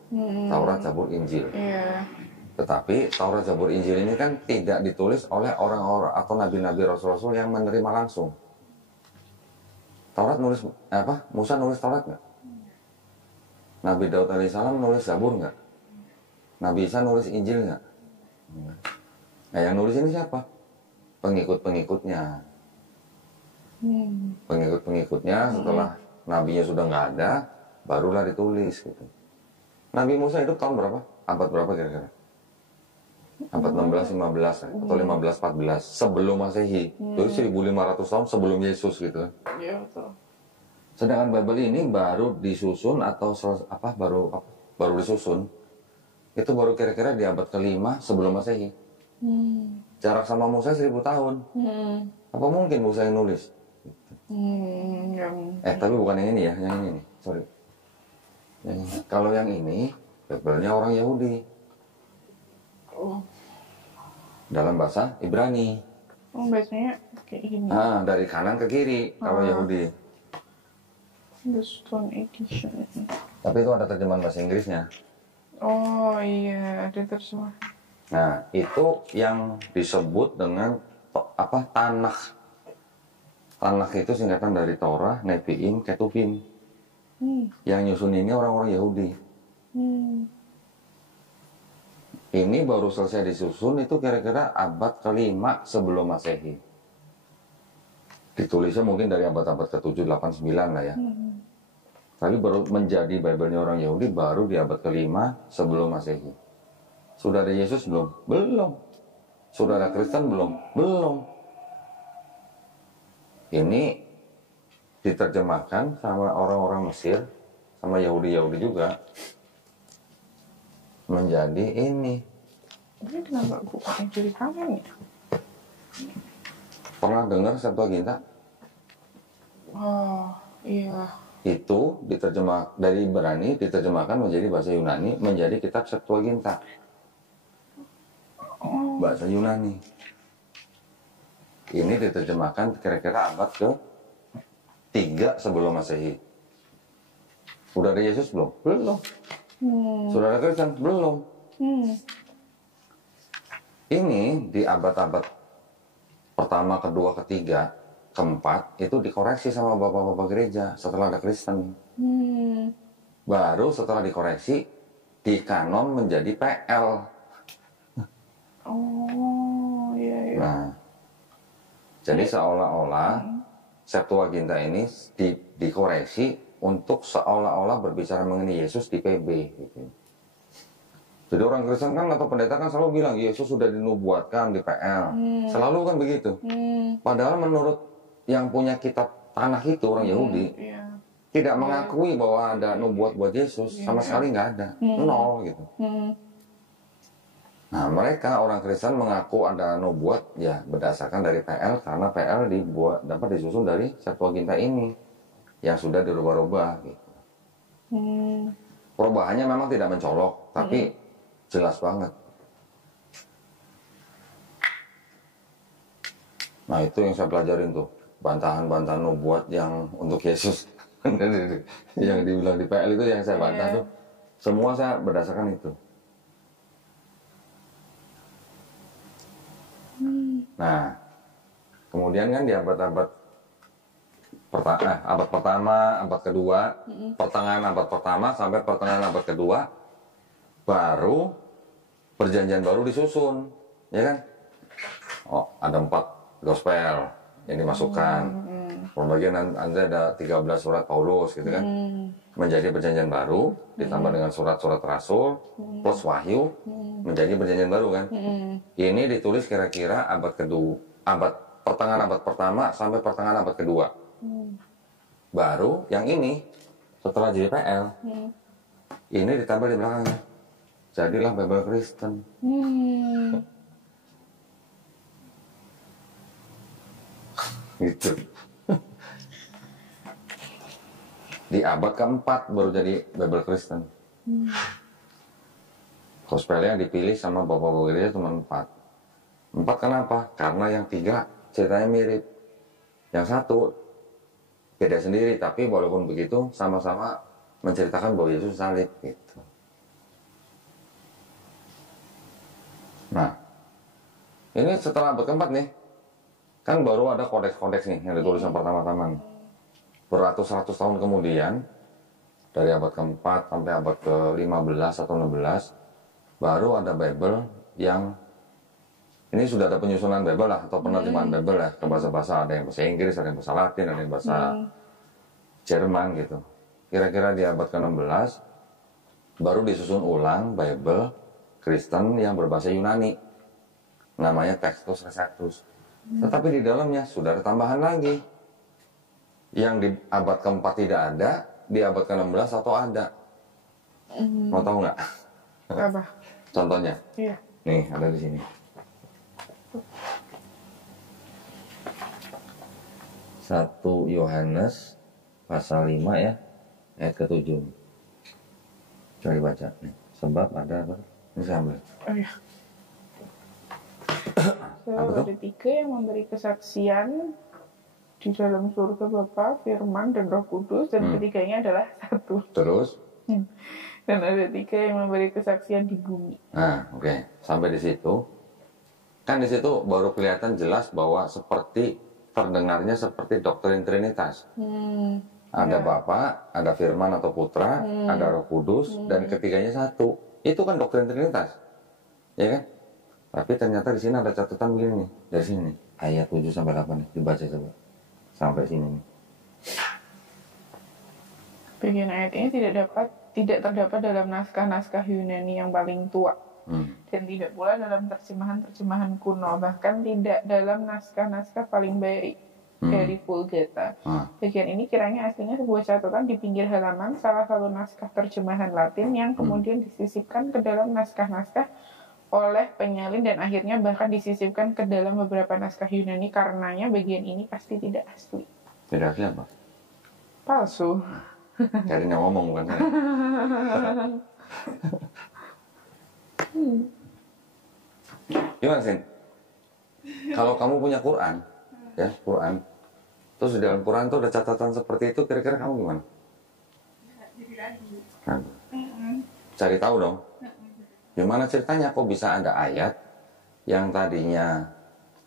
Taurat, Zabur, Injil. Iya. Tetapi Taurat, Zabur, Injil ini kan tidak ditulis oleh orang-orang atau nabi-nabi rasul-rasul yang menerima langsung. Taurat nulis apa? Musa nulis Taurat nggak? Nabi Daud alaihissalam nulis Zabur nggak? Nabi Isa nulis Injil nggak? Nah yang nulis ini siapa? Pengikut-pengikutnya. Pengikut-pengikutnya setelah nabinya sudah nggak ada, barulah ditulis gitu. Nabi Musa hidup tahun berapa? Abad berapa kira-kira? Abad 16, 15 atau 15, 14 sebelum Masehi. Jadi 1500 tahun sebelum Yesus gitu. Iya betul. Sedangkan Bible ini baru disusun atau baru disusun itu baru kira-kira di abad ke-5 sebelum Masehi. Jarak sama Musa 1000 tahun. Apa mungkin Musa yang nulis? Tapi bukan yang ini ya, yang ini nih. Sorry. Kalau yang ini Bible-nya orang Yahudi. Dalam bahasa Ibrani. Bacanya kayak gini. Dari kanan ke kiri kalau Yahudi. The Stone Edition. Tapi itu ada terjemahan bahasa Inggrisnya. Oh iya, ada terjemahan. Nah, itu yang disebut dengan Tanakh. Tanakh itu singkatan dari Torah, Nevi'im, Ketuvim. Yang nyusun ini orang-orang Yahudi. Ini baru selesai disusun itu kira-kira abad ke-5 sebelum Masehi. Ditulisnya mungkin dari abad-abad ke-7, 8, 9 lah ya. Tapi baru menjadi Bible-nya orang Yahudi baru di abad ke-5 sebelum Masehi. Sudah ada Yesus belum? Belum. Sudah ada Kristen belum? Belum. Ini diterjemahkan sama orang-orang Mesir, sama Yahudi-Yahudi juga, menjadi ini. Ini kenapa bukannya jadi kangen ya? Pernah dengar Septuaginta? Oh, iya. Itu diterjemah dari Ibrani, diterjemahkan menjadi bahasa Yunani, menjadi kitab Septuaginta. Bahasa Yunani. Ini diterjemahkan kira-kira abad ke-3 sebelum Masehi. Sudah ada Yesus belum? Belum. Sudah ada Kristen? Belum. Ini di abad-abad pertama, kedua, ketiga, keempat, itu dikoreksi sama bapak-bapak gereja setelah ada Kristen. Baru setelah dikoreksi, di kanon menjadi PL. Oh, iya, iya. Nah, jadi seolah-olah Septuaginta ini dikoreksi untuk seolah-olah berbicara mengenai Yesus di PB. Gitu. Jadi orang Kristen kan atau pendeta kan selalu bilang Yesus sudah dinubuatkan di PL. Selalu kan begitu. Padahal menurut yang punya kitab tanah itu orang Yahudi tidak mengakui bahwa ada nubuat buat Yesus. Sama sekali nggak ada. Nol gitu. Nah mereka orang Kristen mengaku ada nubuat ya berdasarkan dari PL karena PL dapat disusun dari Septuaginta ini yang sudah dirubah-rubah gitu. Perubahannya memang tidak mencolok tapi jelas banget. Nah itu yang saya pelajarin tuh bantahan-bantahan nubuat yang untuk Yesus yang dibilang di PL itu yang saya bantah tuh semua saya berdasarkan itu. Nah, kemudian kan di abad pertama, abad kedua, pertengahan abad pertama sampai pertengahan abad kedua, baru perjanjian baru disusun, ya kan? Oh, ada 4 gospel yang dimasukkan. Pembagian ada 13 surat Paulus, gitu kan? Menjadi perjanjian baru, ditambah dengan surat-surat rasul, plus wahyu, menjadi perjanjian baru kan? Ini ditulis kira-kira abad kedua, pertengahan abad pertama sampai pertengahan abad kedua. Baru yang ini setelah jadi PL, ini ditambah di belakangnya. Jadilah Bible Kristen. Gitu. Di abad keempat baru jadi Bible Kristen. Gospelnya dipilih sama bapak-bapak gereja cuma 4. 4 kenapa? Karena yang 3 ceritanya mirip. Yang 1 beda sendiri, tapi walaupun begitu sama-sama menceritakan bahwa Yesus salib gitu. Nah, ini setelah abad keempat nih, kan baru ada kodeks-kodeks nih yang ditulis yang pertama-tama. Beratus-ratus tahun kemudian, dari abad keempat sampai abad ke-15 atau 16, baru ada Bible yang ini sudah ada penyusunan Bible lah atau penerjemahan Bible ya ke bahasa-bahasa, ada yang bahasa Inggris, ada yang bahasa Latin, ada yang bahasa Jerman gitu. Kira-kira di abad ke-16 baru disusun ulang Bible Kristen yang berbahasa Yunani. Namanya Textus Receptus. Tetapi di dalamnya sudah ada tambahan lagi. Yang di abad keempat tidak ada, di abad ke-16 atau ada. Mau tahu nggak? Apa? Contohnya? Iya. Nih, ada di sini. 1 Yohanes pasal 5 ya, ayat ke-7. Coba dibaca nih. Sebab ada apa? Ini saya ambil. Oh iya. Sebab ada 3 yang memberi kesaksian di dalam surga Bapa, Firman, dan Roh Kudus, dan ketiganya adalah 1. Terus? Dan ada 3 yang memberi kesaksian di bumi. Nah, oke. Sampai di situ. Kan di situ baru kelihatan jelas bahwa seperti terdengarnya seperti doktrin Trinitas. Ada Bapa, ada Firman atau Putra, ada Roh Kudus, dan ketiganya 1. Itu kan doktrin Trinitas. Ya kan? Tapi ternyata di sini ada catatan begini nih. Dari sini. Ayat 7 sampai 8 nih. Dibaca coba. Sampai sini nih. Bagian ayat ini tidak terdapat dalam naskah-naskah Yunani yang paling tua. Dan tidak pula dalam terjemahan-terjemahan kuno, bahkan tidak dalam naskah-naskah paling baik dari Vulgata. Bagian ini kiranya aslinya sebuah catatan di pinggir halaman salah satu naskah terjemahan Latin yang kemudian disisipkan ke dalam naskah-naskah oleh penyalin dan akhirnya bahkan disisipkan ke dalam beberapa naskah Yunani. Karenanya bagian ini pasti tidak asli. Tidak asli apa? Palsu. Carinya ngomong bukan saya. Gimana sih? Kalau kamu punya Quran, ya Quran, terus di dalam Quran tuh ada catatan seperti itu, kira-kira kamu gimana? Jadi ragu. Ragu. Cari tahu dong. Gimana ceritanya kok bisa ada ayat yang tadinya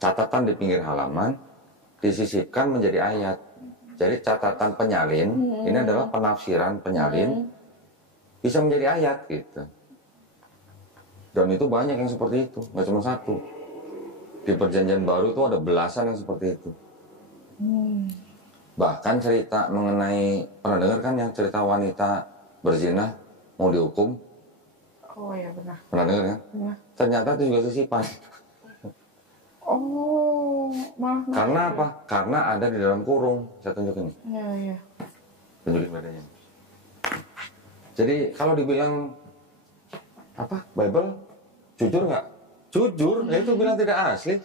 catatan di pinggir halaman disisipkan menjadi ayat. Jadi catatan penyalin ini adalah penafsiran penyalin bisa menjadi ayat gitu. Dan itu banyak yang seperti itu, nggak cuma satu. Di Perjanjian Baru itu ada belasan yang seperti itu. Bahkan cerita mengenai, pernah dengar kan yang cerita wanita berzina mau dihukum? Oh ya benar. Pernah dengar kan? Nah. Ternyata itu juga sisipan. Oh, malah. Karena apa? Karena ada di dalam kurung. Saya tunjukin nih. Iya. Tunjukin badannya. Jadi kalau dibilang apa? Bible jujur nggak? Jujur, ya itu bilang tidak asli.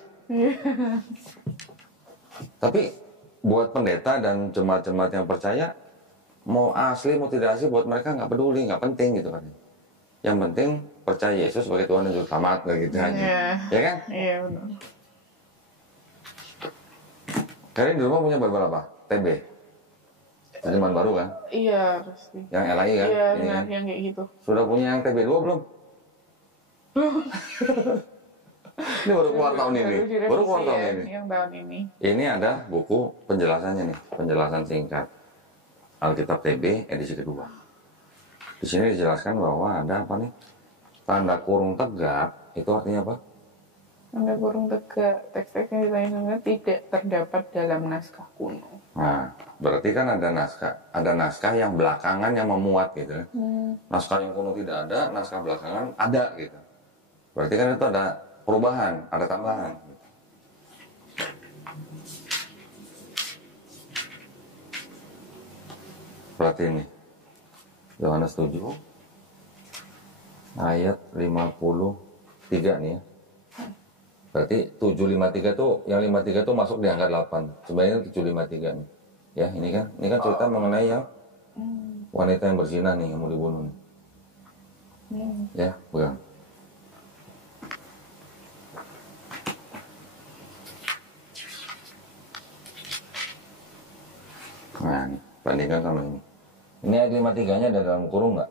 Tapi buat pendeta dan jemaat-jemaat yang percaya, mau asli mau tidak asli buat mereka nggak peduli, nggak penting gitu kan. Yang penting percaya Yesus sebagai Tuhan dan Juru Selamat, gitu aja. Ya kan? Iya benar. Kalian di rumah punya Bible apa? TB. Terjemahan baru kan? Iya pasti. Yang LAI kan? Iya Ini benar kan? yang kayak gitu. Sudah punya yang TB2 belum? Ini baru keluar tahun ini. Baru keluar tahun ini. Yang tahun ini. Ini ada buku penjelasannya nih, penjelasan singkat Alkitab TB edisi kedua. Di sini dijelaskan bahwa ada apa nih? Tanda kurung tegak itu artinya apa? Tanda kurung tegak, teks-teks yang ditanya tidak terdapat dalam naskah kuno. Nah, berarti kan ada naskah yang belakangan yang memuat gitu. Naskah yang kuno tidak ada, naskah belakangan ada gitu. Berarti kan itu ada perubahan, ada tambahan. Berarti ini Yohanes 7 ayat 53 nih ya. Berarti 753 tuh, yang 53 tuh masuk di angka 8. Sebenarnya 753 nih. Ya, ini kan cerita mengenai yang wanita yang berzina nih, yang mau dibunuh nih. Ya, bukan. Nah, nih, bandingkan sama ini. Ini ayat 53-nya ada dalam kurung nggak?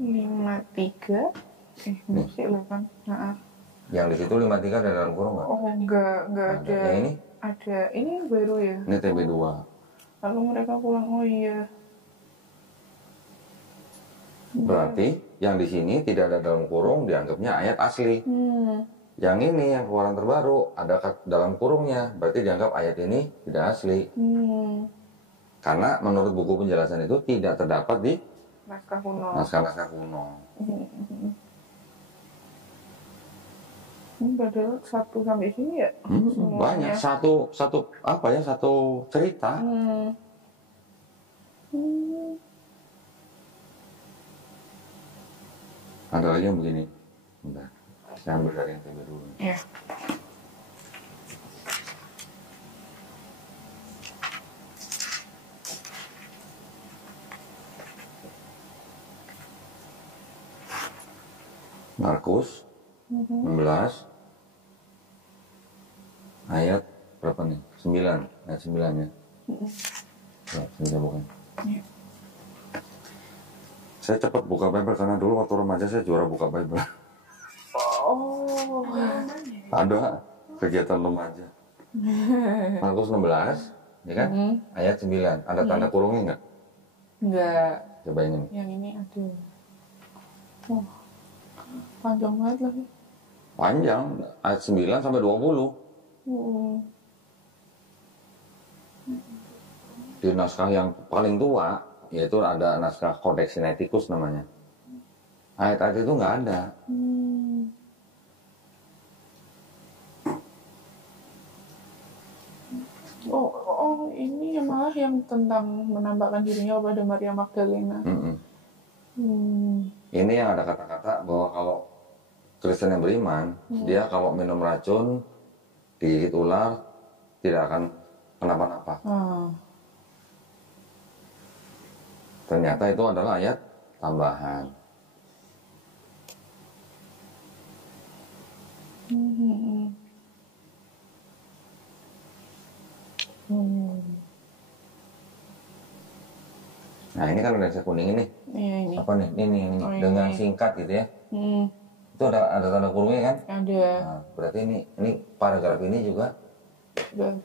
53 masih 8. Nah. Yang di situ 53 ada dalam kurung nggak? Oh, enggak ada. Yang ini? Ada. Ini baru ya. Ini TB2. Lalu mereka pulang, oh iya. Berarti yang di sini tidak ada dalam kurung dianggapnya ayat asli. Yang ini yang keluaran terbaru ada dalam kurungnya, berarti dianggap ayat ini tidak asli. Karena menurut buku penjelasan itu tidak terdapat di naskah kuno. Naskah-naskah kuno. Ini padahal 1 sampai sini ya? Banyak satu apa ya, satu cerita. Ada lagi yang begini. Bentar. Saya ambil dari yang TB dulu. Iya. Markus 16 ayat berapa nih? 9, ayat 9 ya. Ya, saya bukan. Iya. Saya cepat buka Bible karena dulu waktu remaja saya juara buka Bible. Oh. Ada kegiatan remaja. Markus 16, ya kan? Ayat 9. Ada tanda kurungnya enggak? Enggak. Coba ini. Yang ini ada. Oh. Panjang banget lagi. Panjang, ayat 9 sampai 20. Di naskah yang paling tua, yaitu ada naskah Codex Sinaiticus namanya. Ayat-ayat itu nggak ada. Oh, ini yang malah yang tentang menampakkan dirinya kepada Maria Magdalena. Ini yang ada kata-kata bahwa kalau Kristen yang beriman, dia kalau minum racun, digigit ular, tidak akan kenapa-napa. Ternyata itu adalah ayat tambahan. Nah ini kan udah saya kuning ini. Iya ini. Apa nih? Ini Oh, dengan ini. singkat gitu ya. Itu ada tanda kurungnya kan? Ada. Nah, berarti ini paragraf ini juga tidak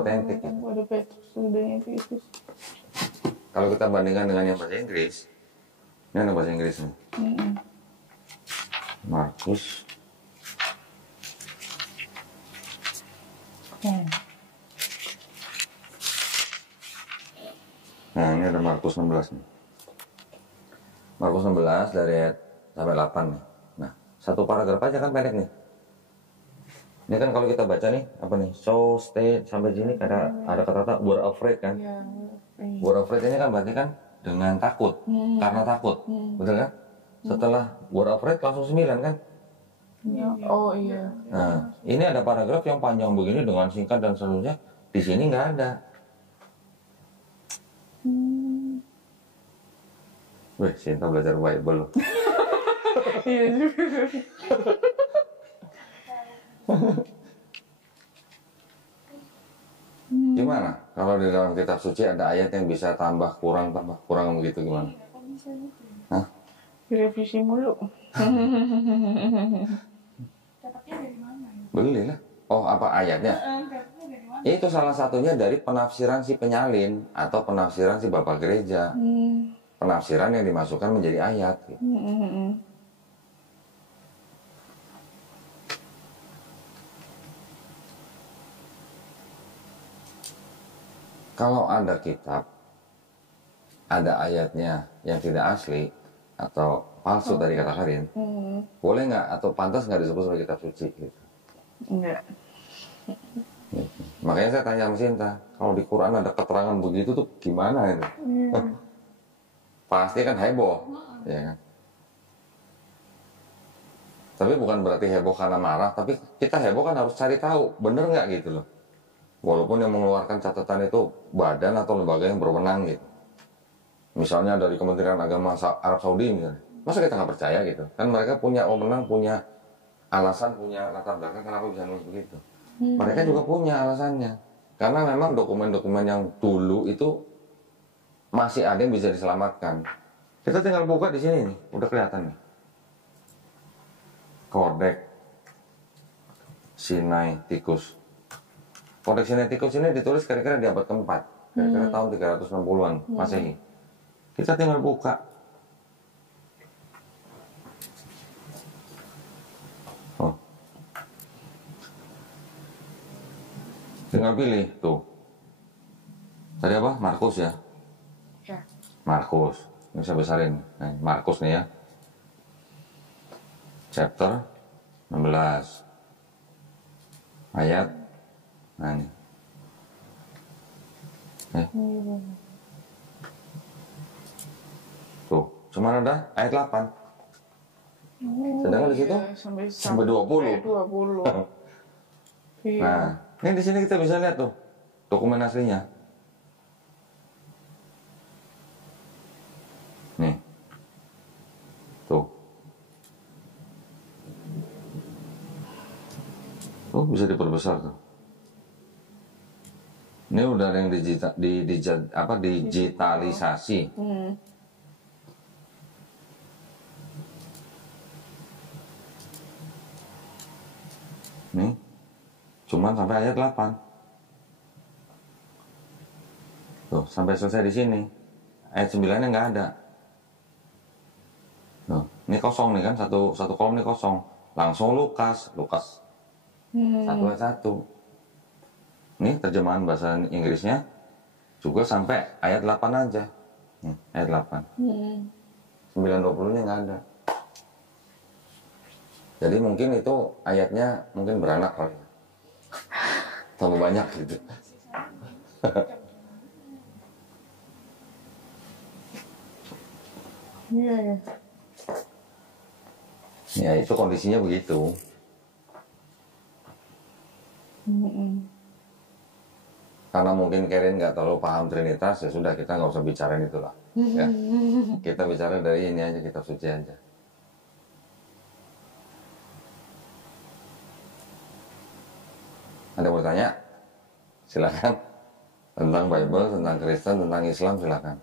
otentik. Gitu. Ada Petrus, sudahnya Yesus. Kalau kita bandingkan dengan yang bahasa Inggris, ini ada bahasa Inggris nih. Markus. Nah ini ada Markus 16 nih. Markus 16 dari ayat sampai 8 nih. Nah satu paragraf aja kan pendek nih. Ini kan kalau kita baca nih apa nih, so stay sampai sini ada kata-kata were afraid kan. Were afraid ini kan berarti kan dengan takut, karena takut, betul kan? Setelah were afraid langsung 9 kan? Oh iya. Nah ini ada paragraf yang panjang begini dengan singkat dan seterusnya, di sini nggak ada. Wih, Sinta belajar Bible. Iya juga. Gimana? Kalau di dalam kitab suci ada ayat yang bisa tambah kurang begitu gimana? Hah? Direvisi mulu. Dapatnya dari mana? Beli lah. Oh, apa ayatnya? Dapatnya dari mana? Itu salah satunya dari penafsiran si penyalin atau penafsiran si bapak gereja. Penafsiran yang dimasukkan menjadi ayat. Gitu. Kalau ada kitab, ada ayatnya yang tidak asli atau palsu dari kata Karin, boleh nggak atau pantas nggak disebut sebagai kitab suci? Gitu. Enggak. Gitu. Makanya saya tanya sama Sinta, kalau di Quran ada keterangan begitu tuh gimana itu? Pasti kan heboh, ya kan? Tapi bukan berarti heboh karena marah, tapi kita heboh kan harus cari tahu, bener nggak gitu loh. Walaupun yang mengeluarkan catatan itu badan atau lembaga yang berwenang gitu. Misalnya dari Kementerian Agama Arab Saudi misalnya. Masa kita nggak percaya gitu? Kan mereka punya wewenang, punya alasan, punya latar belakang kenapa bisa nulis begitu. Mereka juga punya alasannya. Karena memang dokumen-dokumen yang dulu itu masih ada yang bisa diselamatkan. Kita tinggal buka di sini nih, udah kelihatan nih. Codex Sinaiticus. Codex Sinaiticus ini ditulis kira-kira di abad keempat, kira-kira tahun 360-an Masehi. Kita tinggal buka. Oh. Tinggal pilih tuh. Tadi apa? Markus ya? Ya. Markus. Ini saya besarin. Nah, Markus nih ya. Chapter 16. Ayat. Nah ini. Tuh, cuma ada ayat 8. Sedangkan di situ sampai 20. 20. Iya. Nah, ini di sini kita bisa lihat tuh dokumen aslinya. Nih. Tuh. Tuh bisa diperbesar tuh. Ini udah ada yang digitalisasi. Nih, cuman sampai ayat 8. Tuh, sampai selesai di sini. Ayat 9-nya nggak ada. Tuh, ini kosong nih kan, satu kolom ini kosong. Langsung Lukas 1 ayat 1. Ini terjemahan bahasa Inggrisnya. juga sampai ayat 8 aja. Ayat 8. 9:20-nya nggak ada. Jadi mungkin itu ayatnya mungkin beranak kali ya. Tambah banyak gitu. Iya, ya. Ya itu kondisinya begitu. Karena mungkin Karen nggak terlalu paham Trinitas, ya sudah kita nggak usah bicarain itulah. Ya. Kita bicara dari ini aja, kitab suci aja. Ada yang mau tanya? Silakan. Tentang Bible, tentang Kristen, tentang Islam, silakan.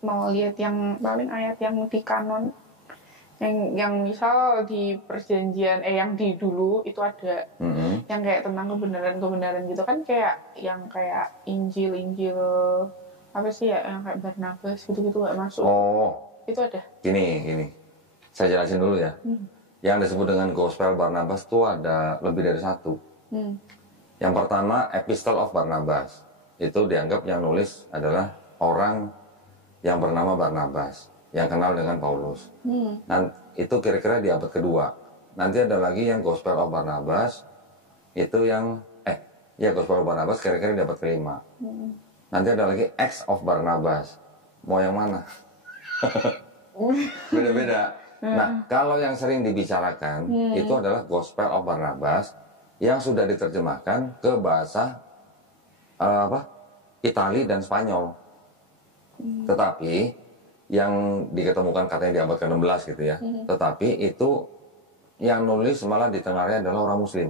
Mau lihat yang paling ayat yang di kanon, yang misal di perjanjian yang di dulu itu ada yang kayak tentang kebenaran gitu kan, kayak yang kayak Injil apa sih ya, yang kayak Barnabas gitu nggak masuk. Itu ada. Gini, saya jelasin dulu ya. Yang disebut dengan Gospel Barnabas itu ada lebih dari satu. Yang pertama Epistle of Barnabas, itu dianggap yang nulis adalah orang yang bernama Barnabas, yang kenal dengan Paulus. Dan itu kira-kira di abad kedua. Nanti ada lagi yang Gospel of Barnabas, itu yang Gospel of Barnabas kira-kira di abad kelima. Nanti ada lagi Acts of Barnabas. Mau yang mana? Beda-beda. Nah, kalau yang sering dibicarakan itu adalah Gospel of Barnabas yang sudah diterjemahkan ke bahasa Itali dan Spanyol. Tetapi yang diketemukan katanya di abad ke-16 gitu ya. Tetapi itu yang nulis malah di tengahnya adalah orang Muslim.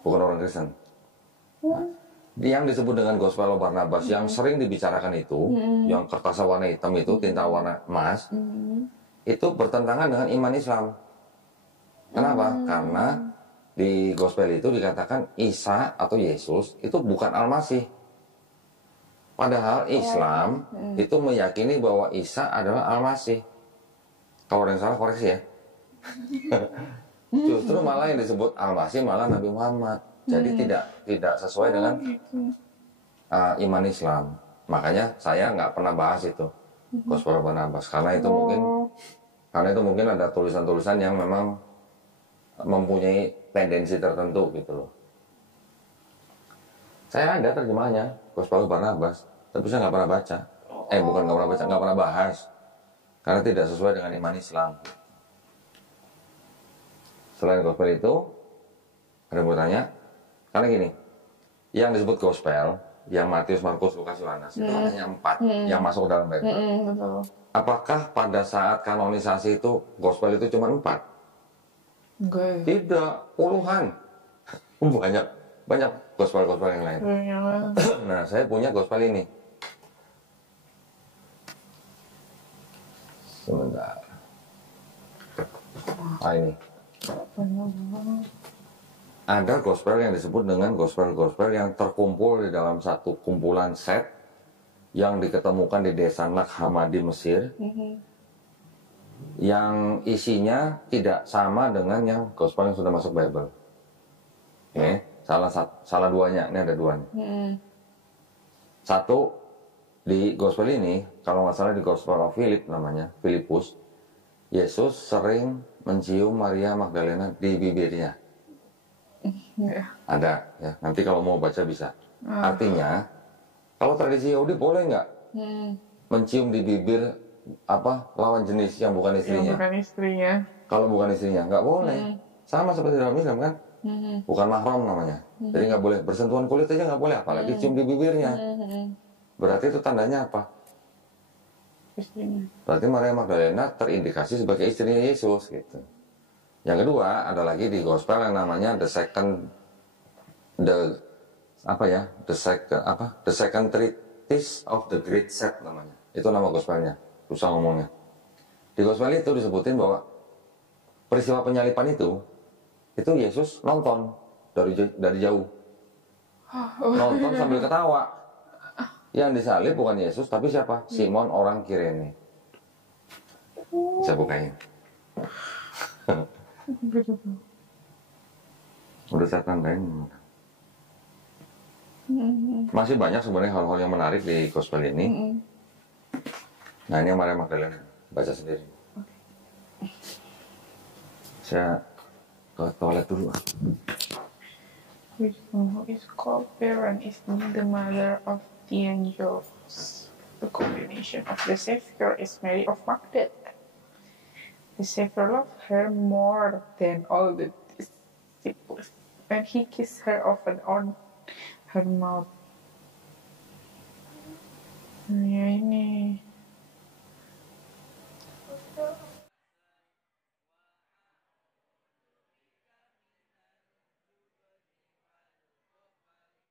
Bukan orang Kristen. Nah, yang disebut dengan Gospel of Barnabas yang sering dibicarakan itu, yang kertasnya warna hitam itu, tinta warna emas, itu bertentangan dengan iman Islam. Kenapa? Karena di Gospel itu dikatakan Isa atau Yesus itu bukan Al-Masih. Padahal Islam itu meyakini bahwa Isa adalah Al-Masih. Kalau ada yang salah koreksi ya. Justru malah yang disebut Al-Masih malah Nabi Muhammad. Jadi tidak sesuai dengan iman Islam. Makanya saya nggak pernah bahas itu Gospel of Barnabas karena itu mungkin ada tulisan-tulisan yang memang mempunyai tendensi tertentu gitu loh. Saya ada terjemahnya Gospel of Barnabas, tapi saya nggak pernah baca. Bukan nggak pernah baca, nggak pernah bahas karena tidak sesuai dengan iman Islam. Selain Gospel itu, ada yang mau tanya? Karena gini, yang disebut Gospel, yang Matius, Markus, Lukas, Yohanes itu hanya 4 yang masuk dalam Bible. Betul. Apakah pada saat kanonisasi itu Gospel itu cuma 4? Enggak. Tidak, puluhan. Banyak gospel-gospel yang lain. Nah, saya punya gospel ini. Sebentar. Ini. Ada gospel yang disebut dengan gospel-gospel yang terkumpul di dalam satu kumpulan set yang diketemukan di desa Nag-Hammadi, Mesir. Yang isinya tidak sama dengan yang gospel yang sudah masuk Bible. Salah duanya, ini ada duanya. Satu, di gospel ini, kalau nggak salah di Gospel of Philip namanya, Filipus, Yesus sering mencium Maria Magdalena di bibirnya. Ada, ya. Nanti kalau mau baca bisa. Artinya, kalau tradisi Yahudi boleh nggak mencium di bibir lawan jenis yang bukan istrinya? Kalau bukan istrinya, nggak boleh. Sama seperti dalam Islam kan? Bukan mahram namanya. Jadi nggak boleh bersentuhan kulit aja nggak boleh, apalagi cium di bibirnya. Berarti itu tandanya apa? Istrinya. Berarti Maria Magdalena terindikasi sebagai istrinya Yesus gitu. Yang kedua ada lagi di gospel yang namanya the second treatise of the great set namanya. Itu nama gospelnya. Susah ngomongnya. Di gospel itu disebutin bahwa peristiwa penyalipan itu Yesus nonton dari jauh. Nonton sambil ketawa. Yang disalib bukan Yesus tapi siapa? Simon orang Kirene. Saya bukain. Udah saya tandain. Masih banyak sebenarnya hal-hal yang menarik di gospel ini. Nah, ini yang Maria Magdalena, baca sendiri. Saya ke toilet dulu. Which one who is called Parent is the mother of the angels. The combination of the Savior is Mary of Magdalene. The Savior loved her more than all the disciples, and he kissed her often on her mouth. Ya ini.